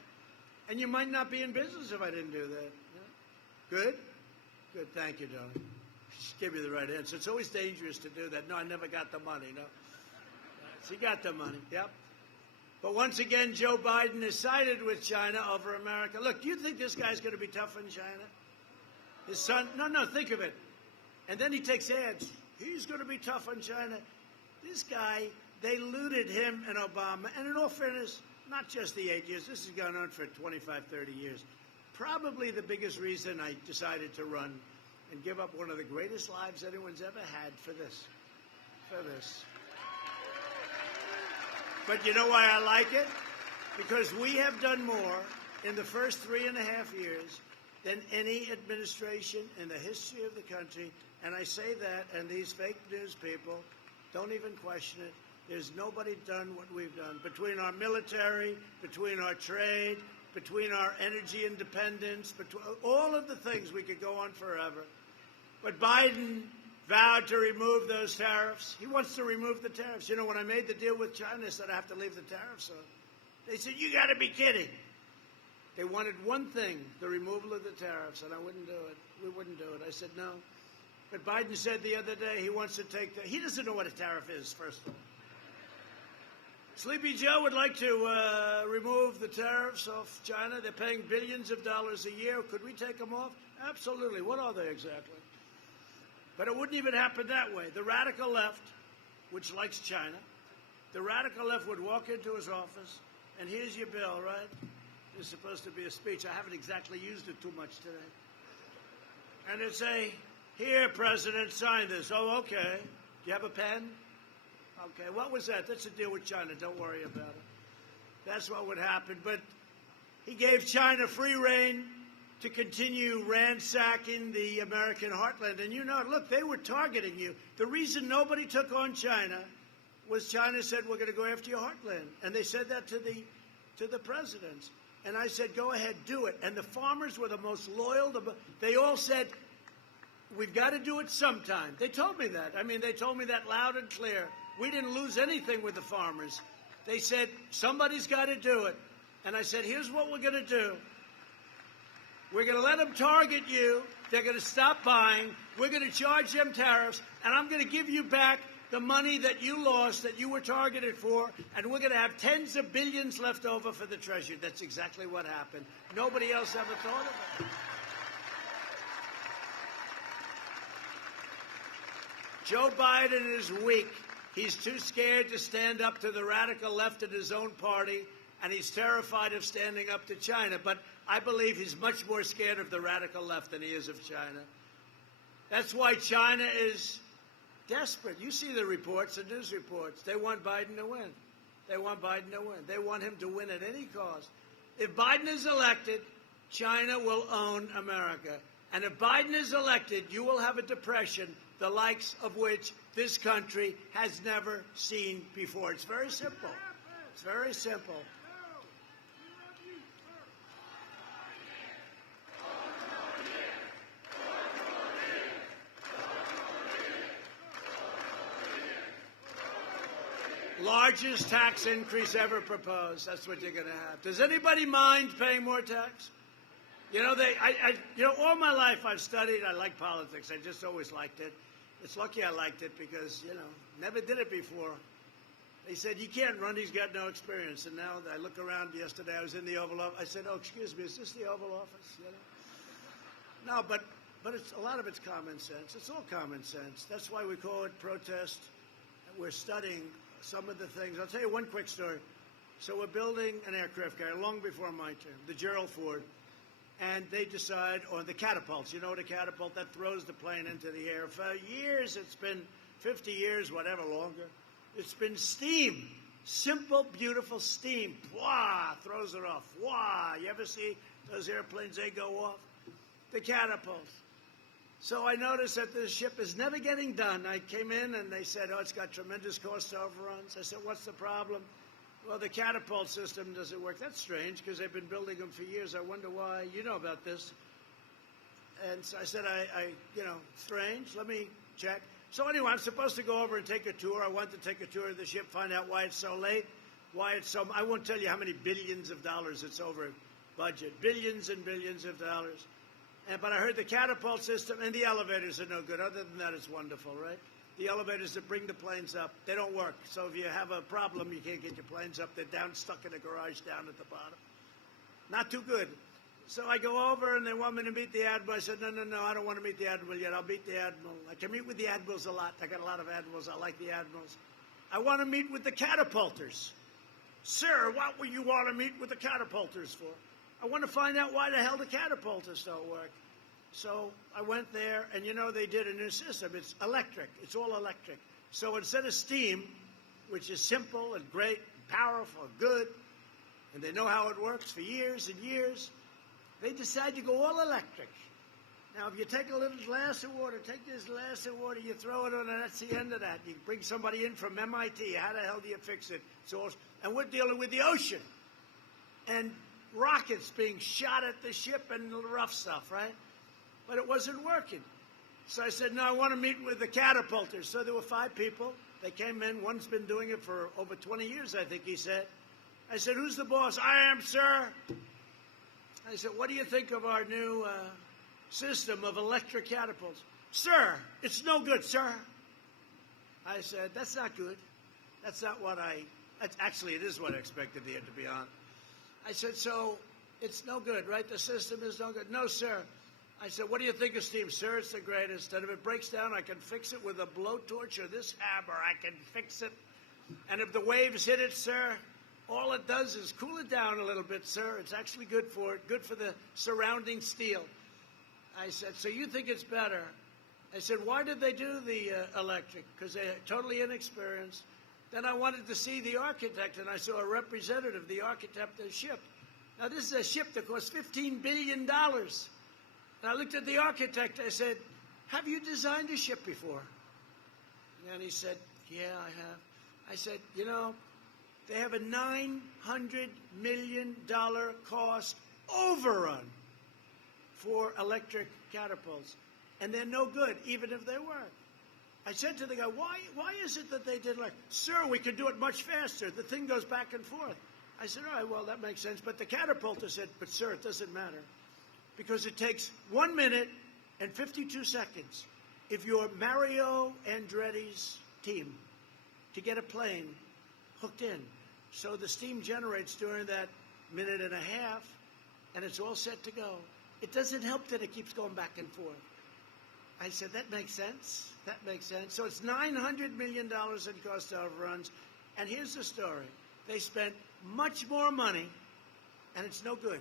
And you might not be in business if I didn't do that. Yeah? Good? Good. Thank you, darling. Just give me the right answer. It's always dangerous to do that. No, I never got the money. No. She got the money. Yep. But once again, Joe Biden has sided with China over America. Look, do you think this guy's going to be tough on China? His son? No, think of it. And then he takes ads. He's going to be tough on China. This guy, they looted him and Obama. And in all fairness, not just the 8 years. This has gone on for 25, 30 years. Probably the biggest reason I decided to run and give up one of the greatest lives anyone's ever had for this. For this. But you know why I like it? Because we have done more in the first 3.5 years than any administration in the history of the country. And I say that, and these fake news people, don't even question it. There's nobody done what we've done. Between our military, between our trade, between our energy independence, between all of the things, we could go on forever. But Biden vowed to remove those tariffs. He wants to remove the tariffs. You know, when I made the deal with China, I said I have to leave the tariffs on. They said, you got to be kidding. They wanted one thing, the removal of the tariffs, and I wouldn't do it. We wouldn't do it. I said no. But Biden said the other day he wants to take the, he doesn't know what a tariff is, first of all. Sleepy Joe would like to remove the tariffs off China. They're paying billions of dollars a year. Could we take them off? Absolutely. What are they exactly? But it wouldn't even happen that way. The radical left, which likes China, the radical left would walk into his office, and here's your bill, right? It's supposed to be a speech. I haven't exactly used it too much today. And it'd say, here, President, sign this. Oh, okay. Do you have a pen? Okay, what was that? That's a deal with China. Don't worry about it. That's what would happen. But he gave China free rein to continue ransacking the American heartland. And you know, look, they were targeting you. The reason nobody took on China was China said, we're going to go after your heartland. And they said that to the presidents. And I said, go ahead, do it. And the farmers were the most loyal. They all said, we've got to do it sometime. They told me that. I mean, they told me that loud and clear. We didn't lose anything with the farmers. They said, somebody's got to do it. And I said, here's what we're going to do. We're going to let them target you. They're going to stop buying. We're going to charge them tariffs, and I'm going to give you back the money that you lost, that you were targeted for, and we're going to have tens of billions left over for the Treasury. That's exactly what happened. Nobody else ever thought of it. Joe Biden is weak. He's too scared to stand up to the radical left in his own party, and he's terrified of standing up to China. But I believe he's much more scared of the radical left than he is of China. That's why China is desperate. You see the reports, the news reports. They want Biden to win. They want Biden to win. They want him to win at any cost. If Biden is elected, China will own America. And if Biden is elected, you will have a depression, the likes of which this country has never seen before. It's very simple. It's very simple. Largest tax increase ever proposed. That's what you're going to have. Does anybody mind paying more tax? You know, all my life I've studied. I like politics. I just always liked it. It's lucky I liked it because, never did it before. They said, you can't run. He's got no experience. And now I look around yesterday. I was in the Oval Office. I said, oh, excuse me, is this the Oval Office? No, but it's a lot of it's common sense. It's all common sense. That's why we call it protest. We're studying some of the things. I'll tell you one quick story. So we're building an aircraft carrier long before my term, the Gerald Ford, and they decide, or the catapults, you know what a catapult, that throws the plane into the air. For years, it's been 50 years, whatever, longer. It's been steam, simple, beautiful steam. Wah, throws it off. Wah, you ever see those airplanes, they go off? The catapults. So I noticed that the ship is never getting done. I came in and they said, oh, it's got tremendous cost overruns. I said, what's the problem? Well, the catapult system doesn't work. That's strange because they've been building them for years. I wonder why. You know about this. And so I said, strange. Let me check. So anyway, I'm supposed to go over and take a tour. I want to take a tour of the ship, find out why it's so late, why it's so, I won't tell you how many billions of dollars it's over budget. Billions and billions of dollars. But I heard the catapult system and the elevators are no good. Other than that, it's wonderful, right? The elevators that bring the planes up, they don't work. So if you have a problem, you can't get your planes up. They're down, stuck in a garage down at the bottom. Not too good. So I go over and they want me to meet the admiral. I said, no, I don't want to meet the admiral yet. I'll meet the admiral. I can meet with the admirals a lot. I got a lot of admirals. I like the admirals. I want to meet with the catapulters. Sir, what would you want to meet with the catapulters for? I want to find out why the hell the catapulters don't work. So I went there, and they did a new system. It's electric. It's all electric. So instead of steam, which is simple and great, and powerful, and good, and they know how it works for years and years, they decide to go all electric. Now, if you take a little glass of water, take this glass of water, you throw it on, and that's the end of that. You bring somebody in from MIT. How the hell do you fix it? And we're dealing with the ocean. And rockets being shot at the ship and rough stuff, right? But it wasn't working. So I said, no, I want to meet with the catapulters. So there were 5 people. They came in. One's been doing it for over 20 years, I think he said. I said, who's the boss? I am, sir. I said, what do you think of our new system of electric catapults? Sir, it's no good, sir. I said, that's not good. That's not what actually, it is what I expected here, to be honest. I said, so it's no good, right? The system is no good. No, sir. I said, what do you think of steam? Sir, it's the greatest. And if it breaks down, I can fix it with a blowtorch or this hammer. I can fix it. And if the waves hit it, sir, all it does is cool it down a little bit, sir. It's actually good for it, good for the surrounding steel. I said, so you think it's better? I said, why did they do the electric? Because they're totally inexperienced. Then I wanted to see the architect, and I saw a representative, the architect of the ship. Now, this is a ship that costs $15 billion. And I looked at the architect. I said, have you designed a ship before? And he said, yeah, I have. I said, they have a $900 million cost overrun for electric catapults. And they're no good, even if they work. I said to the guy, why is it that they did sir, we could do it much faster. The thing goes back and forth. I said, all right, well, that makes sense. But the catapulter said, but sir, it doesn't matter. because it takes 1 minute and 52 seconds if you're Mario Andretti's team to get a plane hooked in. So the steam generates during that minute and a half, and it's all set to go. It doesn't help that it keeps going back and forth. I said, that makes sense. That makes sense. So it's $900 million in cost overruns. And here's the story. They spent much more money, and it's no good.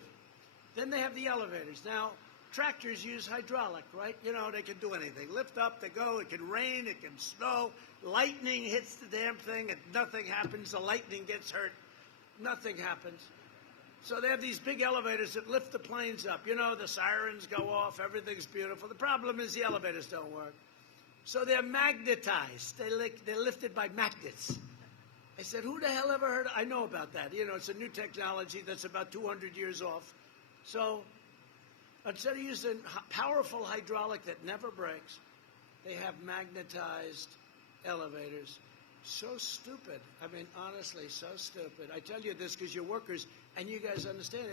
Then they have the elevators. Now, tractors use hydraulic, right? You know, they can do anything. Lift up, they go. It can rain, it can snow. Lightning hits the damn thing, and nothing happens. The lightning gets hurt. Nothing happens. So they have these big elevators that lift the planes up. You know, the sirens go off. Everything's beautiful. The problem is the elevators don't work. So they're magnetized. They're lifted by magnets. I said, who the hell ever heard of? I know about that. You know, it's a new technology that's about 200 years off. So instead of using powerful hydraulic that never breaks, they have magnetized elevators. So stupid. I mean, honestly, so stupid. I tell you this because you're workers and you guys understand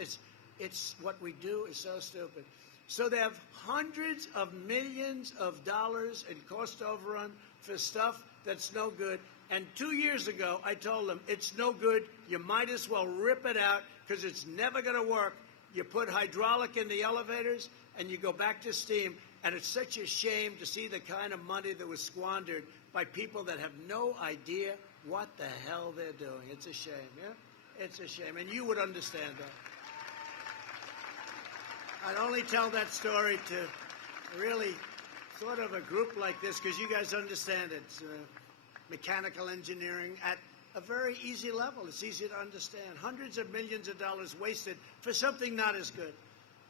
it's what we do is so stupid. So they have hundreds of millions of dollars in cost overrun for stuff that's no good. And 2 years ago, I told them, it's no good. You might as well rip it out because it's never going to work. You put hydraulic in the elevators and you go back to steam. And it's such a shame to see the kind of money that was squandered by people that have no idea what the hell they're doing. It's a shame, yeah? It's a shame. And you would understand that. I'd only tell that story to really sort of a group like this because you guys understand it. It's mechanical engineering at a very easy level. It's easy to understand. Hundreds of millions of dollars wasted for something not as good.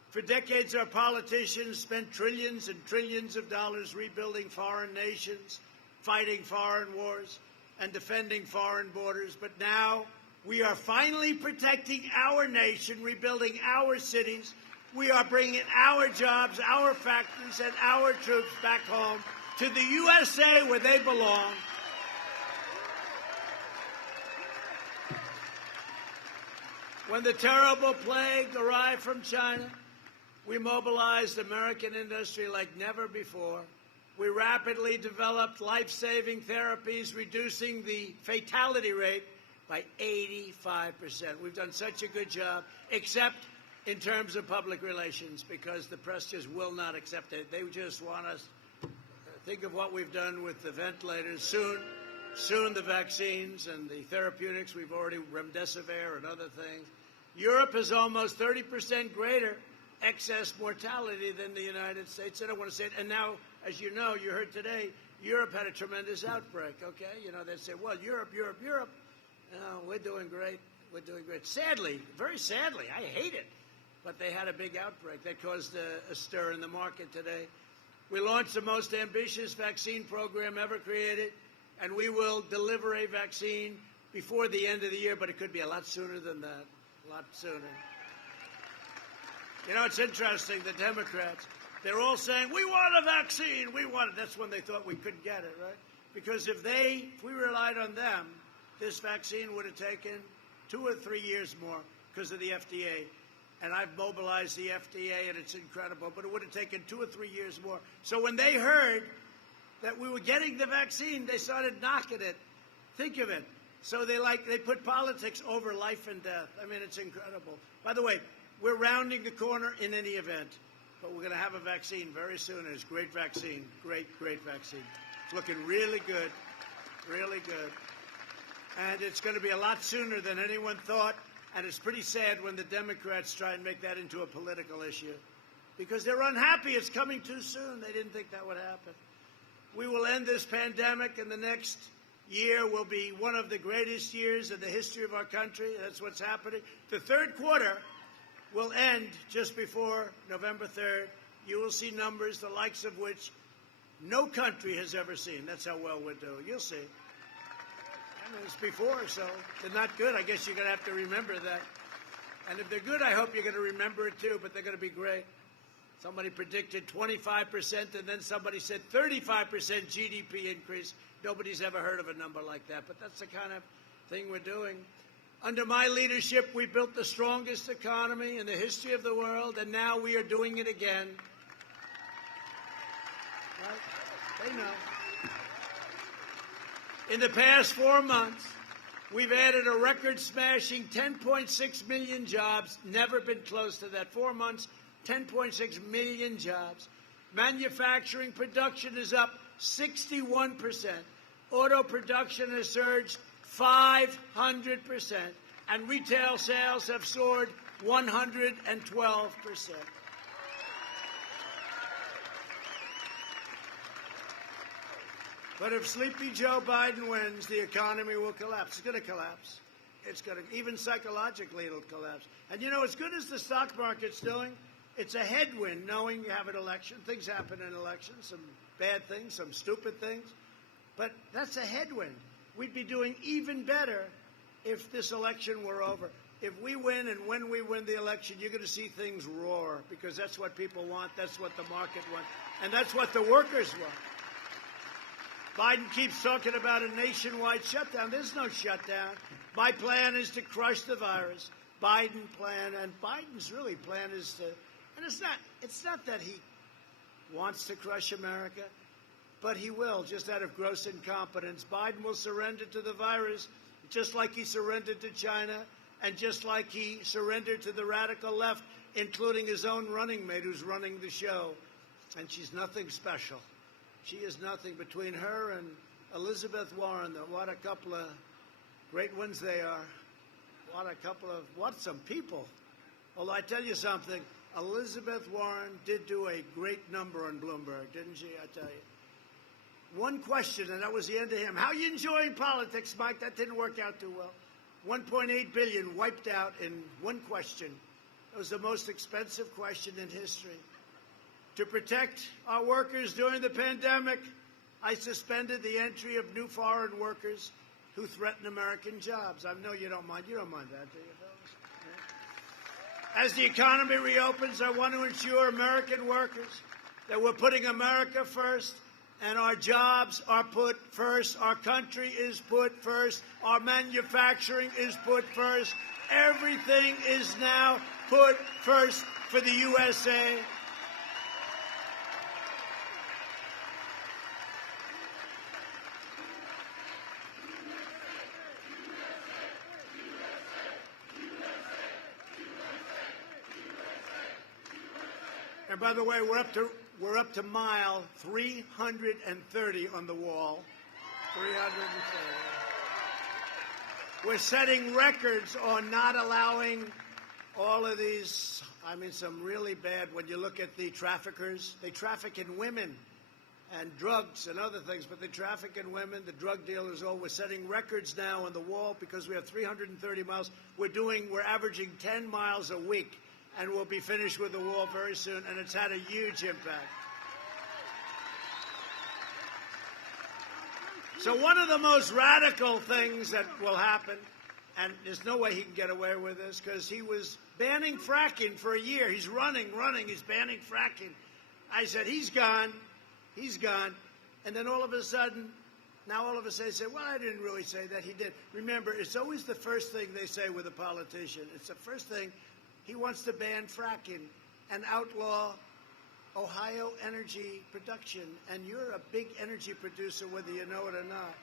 For decades, our politicians spent trillions and trillions of dollars rebuilding foreign nations, fighting foreign wars, and defending foreign borders. But now we are finally protecting our nation, rebuilding our cities. We are bringing our jobs, our factories, and our troops back home to the USA where they belong. When the terrible plague arrived from China, we mobilized American industry like never before. We rapidly developed life-saving therapies, reducing the fatality rate by 85%. We've done such a good job, except in terms of public relations, because the press just will not accept it. They just want us to think of what we've done with the ventilators. Soon the vaccines and the therapeutics. We've already remdesivir and other things. Europe has almost 30% greater excess mortality than the United States. I don't want to say it. And now, as you know, you heard today, Europe had a tremendous outbreak, okay? You know, they say, well, Europe. No, we're doing great. We're doing great. Sadly, very sadly, I hate it, but they had a big outbreak that caused a stir in the market today. We launched the most ambitious vaccine program ever created, and we will deliver a vaccine before the end of the year, but it could be a lot sooner than that, a lot sooner. You know, it's interesting, the Democrats, they're all saying, we want a vaccine, we want it. That's when they thought we couldn't get it, right? Because if we relied on them, this vaccine would have taken 2 or 3 years more because of the FDA. And I've mobilized the FDA, and it's incredible, but it would have taken 2 or 3 years more. So when they heard that we were getting the vaccine, they started knocking it. Think of it. So they put politics over life and death. I mean, it's incredible. By the way, we're rounding the corner in any event, but we're going to have a vaccine very soon. It's a great vaccine, great vaccine. It's looking really good, really good. And it's going to be a lot sooner than anyone thought. And it's pretty sad when the Democrats try and make that into a political issue because they're unhappy it's coming too soon. They didn't think that would happen. We will end this pandemic, and the next year will be one of the greatest years in the history of our country. That's what's happening. The third quarter will end just before November 3rd. You will see numbers the likes of which no country has ever seen. That's how well we're doing. You'll see. I mean, it's before, so they're not good. I guess you're going to have to remember that. And if they're good, I hope you're going to remember it too, but they're going to be great. Somebody predicted 25%, and then somebody said 35% GDP increase. Nobody's ever heard of a number like that, but that's the kind of thing we're doing. Under my leadership, we built the strongest economy in the history of the world, and now we are doing it again. Right? They know. In the past 4 months, we've added a record-smashing 10.6 million jobs, never been close to that. 4 months, 10.6 million jobs. Manufacturing production is up 61%. Auto production has surged 500%. And retail sales have soared 112%. But if Sleepy Joe Biden wins, the economy will collapse. It's going to collapse. It's going to, even psychologically, it'll collapse. And you know, as good as the stock market's doing, it's a headwind knowing you have an election. Things happen in elections, some bad things, some stupid things. But that's a headwind. We'd be doing even better if this election were over. If we win, and when we win the election, you're going to see things roar, because that's what people want, that's what the market wants, and that's what the workers want. Biden keeps talking about a nationwide shutdown. There's no shutdown. My plan is to crush the virus. Biden plan, and Biden's really plan is to, and it's not that he wants to crush America, but he will, just out of gross incompetence. Biden will surrender to the virus, just like he surrendered to China, and just like he surrendered to the radical left, including his own running mate who's running the show. And she's nothing special. She is nothing. Between her and Elizabeth Warren, what a couple of great ones they are. What some people. Although I tell you something, Elizabeth Warren did do a great number on Bloomberg, didn't she? I tell you. One question, and that was the end of him. How are you enjoying politics, Mike? That didn't work out too well. $1.8 billion wiped out in one question. It was the most expensive question in history. To protect our workers during the pandemic, I suspended the entry of new foreign workers who threaten American jobs. I know you don't mind. You don't mind that, do you, fellas? Yeah. As the economy reopens, I want to ensure American workers that we're putting America first, and our jobs are put first. Our country is put first. Our manufacturing is put first. Everything is now put first for the USA. And by the way, we're up to mile 330 on the wall. 330. We're setting records on not allowing all of these, some really bad, when you look at the traffickers, they traffic in women and drugs and other things, but they traffic in women, the drug dealers, we're setting records now on the wall because we have 330 miles. We're averaging 10 miles a week. And we'll be finished with the wall very soon, and it's had a huge impact. So one of the most radical things that will happen, and there's no way he can get away with this, because he was banning fracking for a year. He's running, he's banning fracking. I said, he's gone. And then all of a sudden, they say, well, I didn't really say that. He did. Remember, it's always the first thing they say with a politician. It's the first thing. He wants to ban fracking and outlaw Ohio energy production. And you're a big energy producer, whether you know it or not.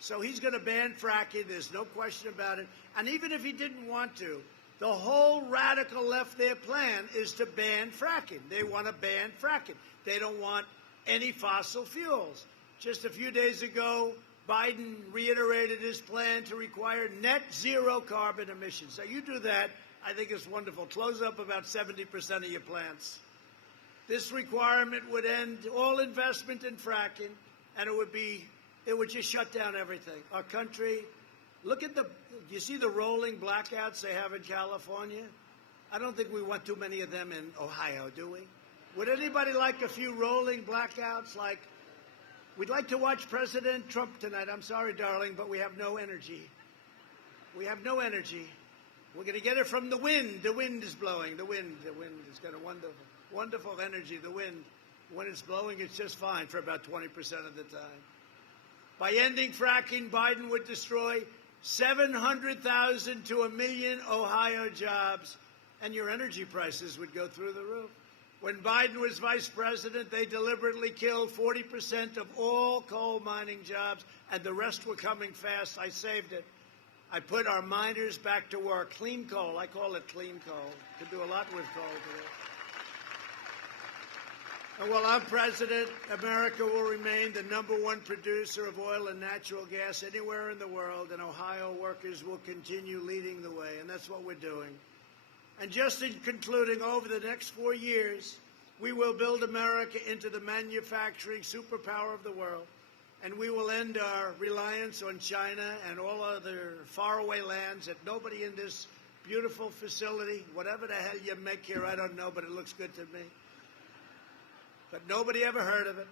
So he's going to ban fracking. There's no question about it. And even if he didn't want to, the whole radical left, their plan is to ban fracking. They want to ban fracking. They don't want any fossil fuels. Just a few days ago, Biden reiterated his plan to require net zero carbon emissions. So you do that. I think it's wonderful. Close up about 70% of your plants. This requirement would end all investment in fracking, and it would just shut down everything. Our country, you see the rolling blackouts they have in California? I don't think we want too many of them in Ohio, do we? Would anybody like a few rolling blackouts? We'd like to watch President Trump tonight. I'm sorry, darling, but we have no energy. We have no energy. We're going to get it from the wind. The wind is blowing. The wind is got a wonderful energy. The wind, when it's blowing, it's just fine for about 20% of the time. By ending fracking, Biden would destroy 700,000 to 1 million Ohio jobs, and your energy prices would go through the roof. When Biden was vice president, they deliberately killed 40% of all coal mining jobs, and the rest were coming fast. I saved it. I put our miners back to work. Clean coal, I call it clean coal. Could do a lot with coal today. And while I'm president, America will remain the #1 producer of oil and natural gas anywhere in the world, and Ohio workers will continue leading the way, and that's what we're doing. And just in concluding, over the next 4 years, we will build America into the manufacturing superpower of the world, and we will end our reliance on China and all other faraway lands that nobody in this beautiful facility, whatever the hell you make here, I don't know, but it looks good to me. But nobody ever heard of it.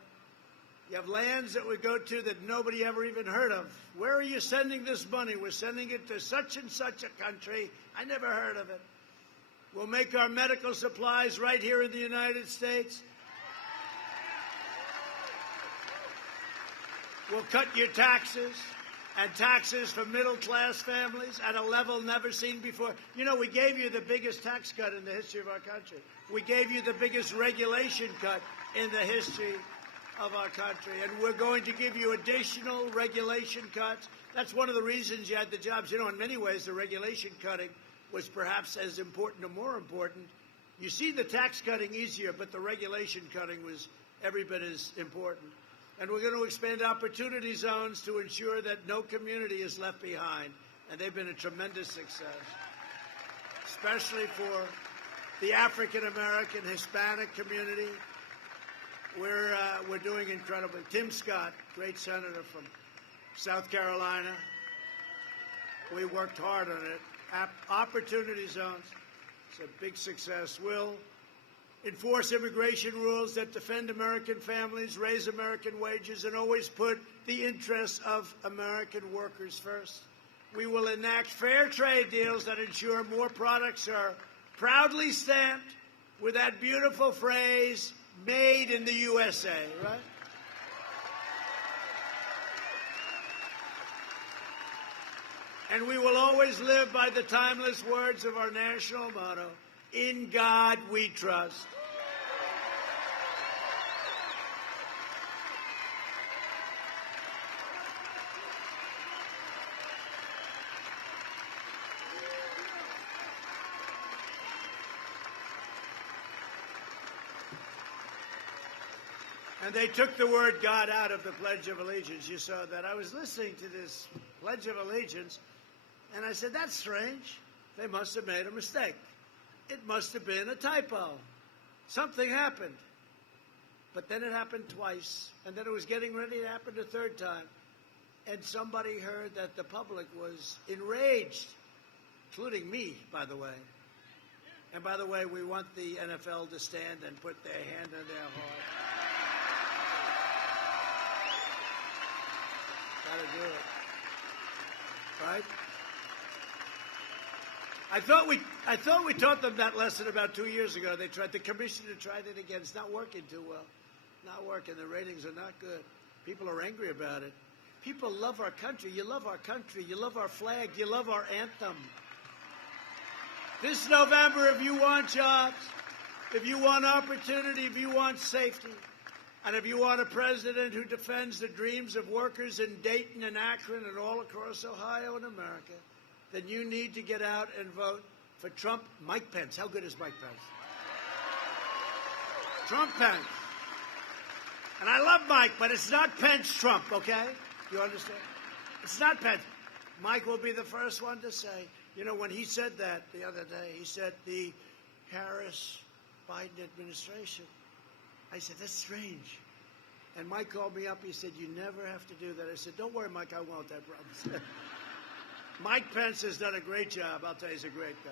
You have lands that we go to that nobody ever even heard of. Where are you sending this money? We're sending it to such and such a country. I never heard of it. We'll make our medical supplies right here in the United States. We'll cut your taxes, and taxes for middle-class families at a level never seen before. You know, we gave you the biggest tax cut in the history of our country. We gave you the biggest regulation cut in the history of our country, and we're going to give you additional regulation cuts. That's one of the reasons you had the jobs. You know, in many ways, the regulation cutting was perhaps as important or more important. You see the tax cutting easier, but the regulation cutting was every bit as important. And we're going to expand opportunity zones to ensure that no community is left behind, and they've been a tremendous success, especially for the African-American, Hispanic community. We're doing incredibly. Tim Scott, great senator from South Carolina, we worked hard on it. Opportunity zones, it's a big success. We'll enforce immigration rules that defend American families, raise American wages, and always put the interests of American workers first. We will enact fair trade deals that ensure more products are proudly stamped with that beautiful phrase, made in the USA, right? And we will always live by the timeless words of our national motto, in God we trust. And they took the word God out of the Pledge of Allegiance. You saw that. I was listening to this Pledge of Allegiance, and I said, that's strange. They must have made a mistake. It must have been a typo. Something happened. But then it happened twice, and then it was getting ready to happen the third time. And somebody heard that the public was enraged, including me, by the way. And by the way, we want the NFL to stand and put their hand on their heart. Gotta do it. Right? I thought we taught them that lesson about 2 years ago. The commissioner tried it again. It's not working too well. Not working. The ratings are not good. People are angry about it. People love our country. You love our country. You love our flag. You love our anthem. This November, if you want jobs, if you want opportunity, if you want safety, and if you want a president who defends the dreams of workers in Dayton and Akron and all across Ohio and America, then you need to get out and vote for Trump. Mike Pence. How good is Mike Pence? Trump Pence. And I love Mike, but it's not Pence-Trump, okay? You understand? It's not Pence. Mike will be the first one to say, you know, when he said that the other day, he said the Harris-Biden administration. I said, that's strange. And Mike called me up. He said, you never have to do that. I said, don't worry, Mike, I won't. I promise. Mike Pence has done a great job. I'll tell you, he's a great guy.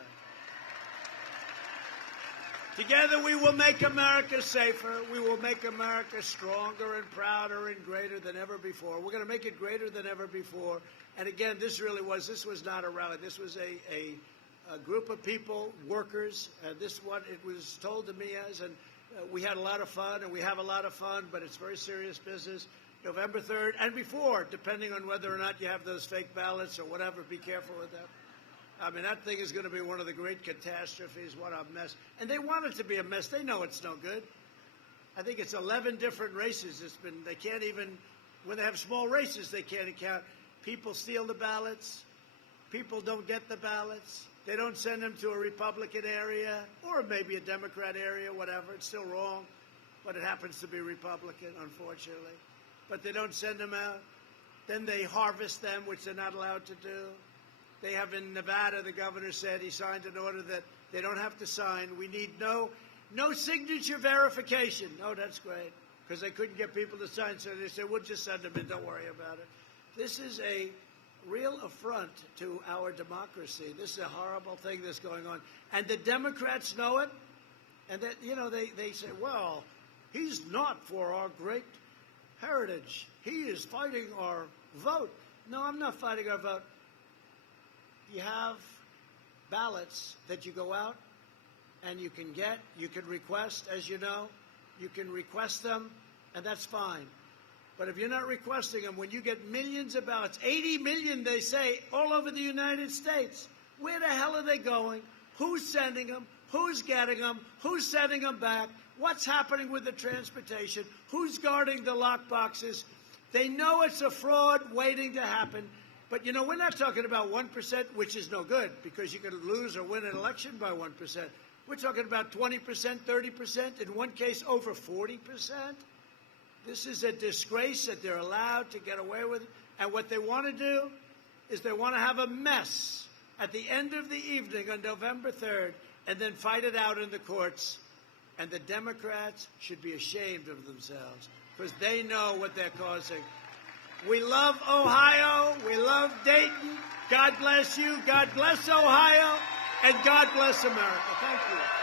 Together, we will make America safer. We will make America stronger and prouder and greater than ever before. We're going to make it greater than ever before. And again, this was not a rally. This was a group of people, workers. This is what it was told to me as. And we had a lot of fun, and we have a lot of fun, but it's very serious business. November 3rd and before, depending on whether or not you have those fake ballots or whatever. Be careful with that. I mean, that thing is going to be one of the great catastrophes. What a mess. And they want it to be a mess. They know it's no good. I think it's 11 different races. They can't even, when they have small races, they can't account. People steal the ballots. People don't get the ballots. They don't send them to a Republican area or maybe a Democrat area, whatever. It's still wrong, but it happens to be Republican, unfortunately. But they don't send them out. Then they harvest them, which they're not allowed to do. They have in Nevada, the governor said he signed an order that they don't have to sign. We need no signature verification. Oh, that's great, because they couldn't get people to sign, so they said, we'll just send them in, don't worry about it. This is a real affront to our democracy. This is a horrible thing that's going on. And the Democrats know it, and that, you know, they say, well, he's not for our great heritage. He is fighting our vote. No, I'm not fighting our vote. You have ballots that you go out and you can get, you can request, as you know, you can request them, and that's fine. But if you're not requesting them, when you get millions of ballots, 80 million, they say, all over the United States, where the hell are they going? Who's sending them? Who's getting them? Who's sending them back? What's happening with the transportation? Who's guarding the lock boxes? They know it's a fraud waiting to happen. But, you know, we're not talking about 1%, which is no good, because you can lose or win an election by 1%. We're talking about 20%, 30%, in one case over 40%. This is a disgrace that they're allowed to get away with it. And what they want to do is they want to have a mess at the end of the evening on November 3rd and then fight it out in the courts. And the Democrats should be ashamed of themselves because they know what they're causing. We love Ohio. We love Dayton. God bless you. God bless Ohio. And God bless America. Thank you.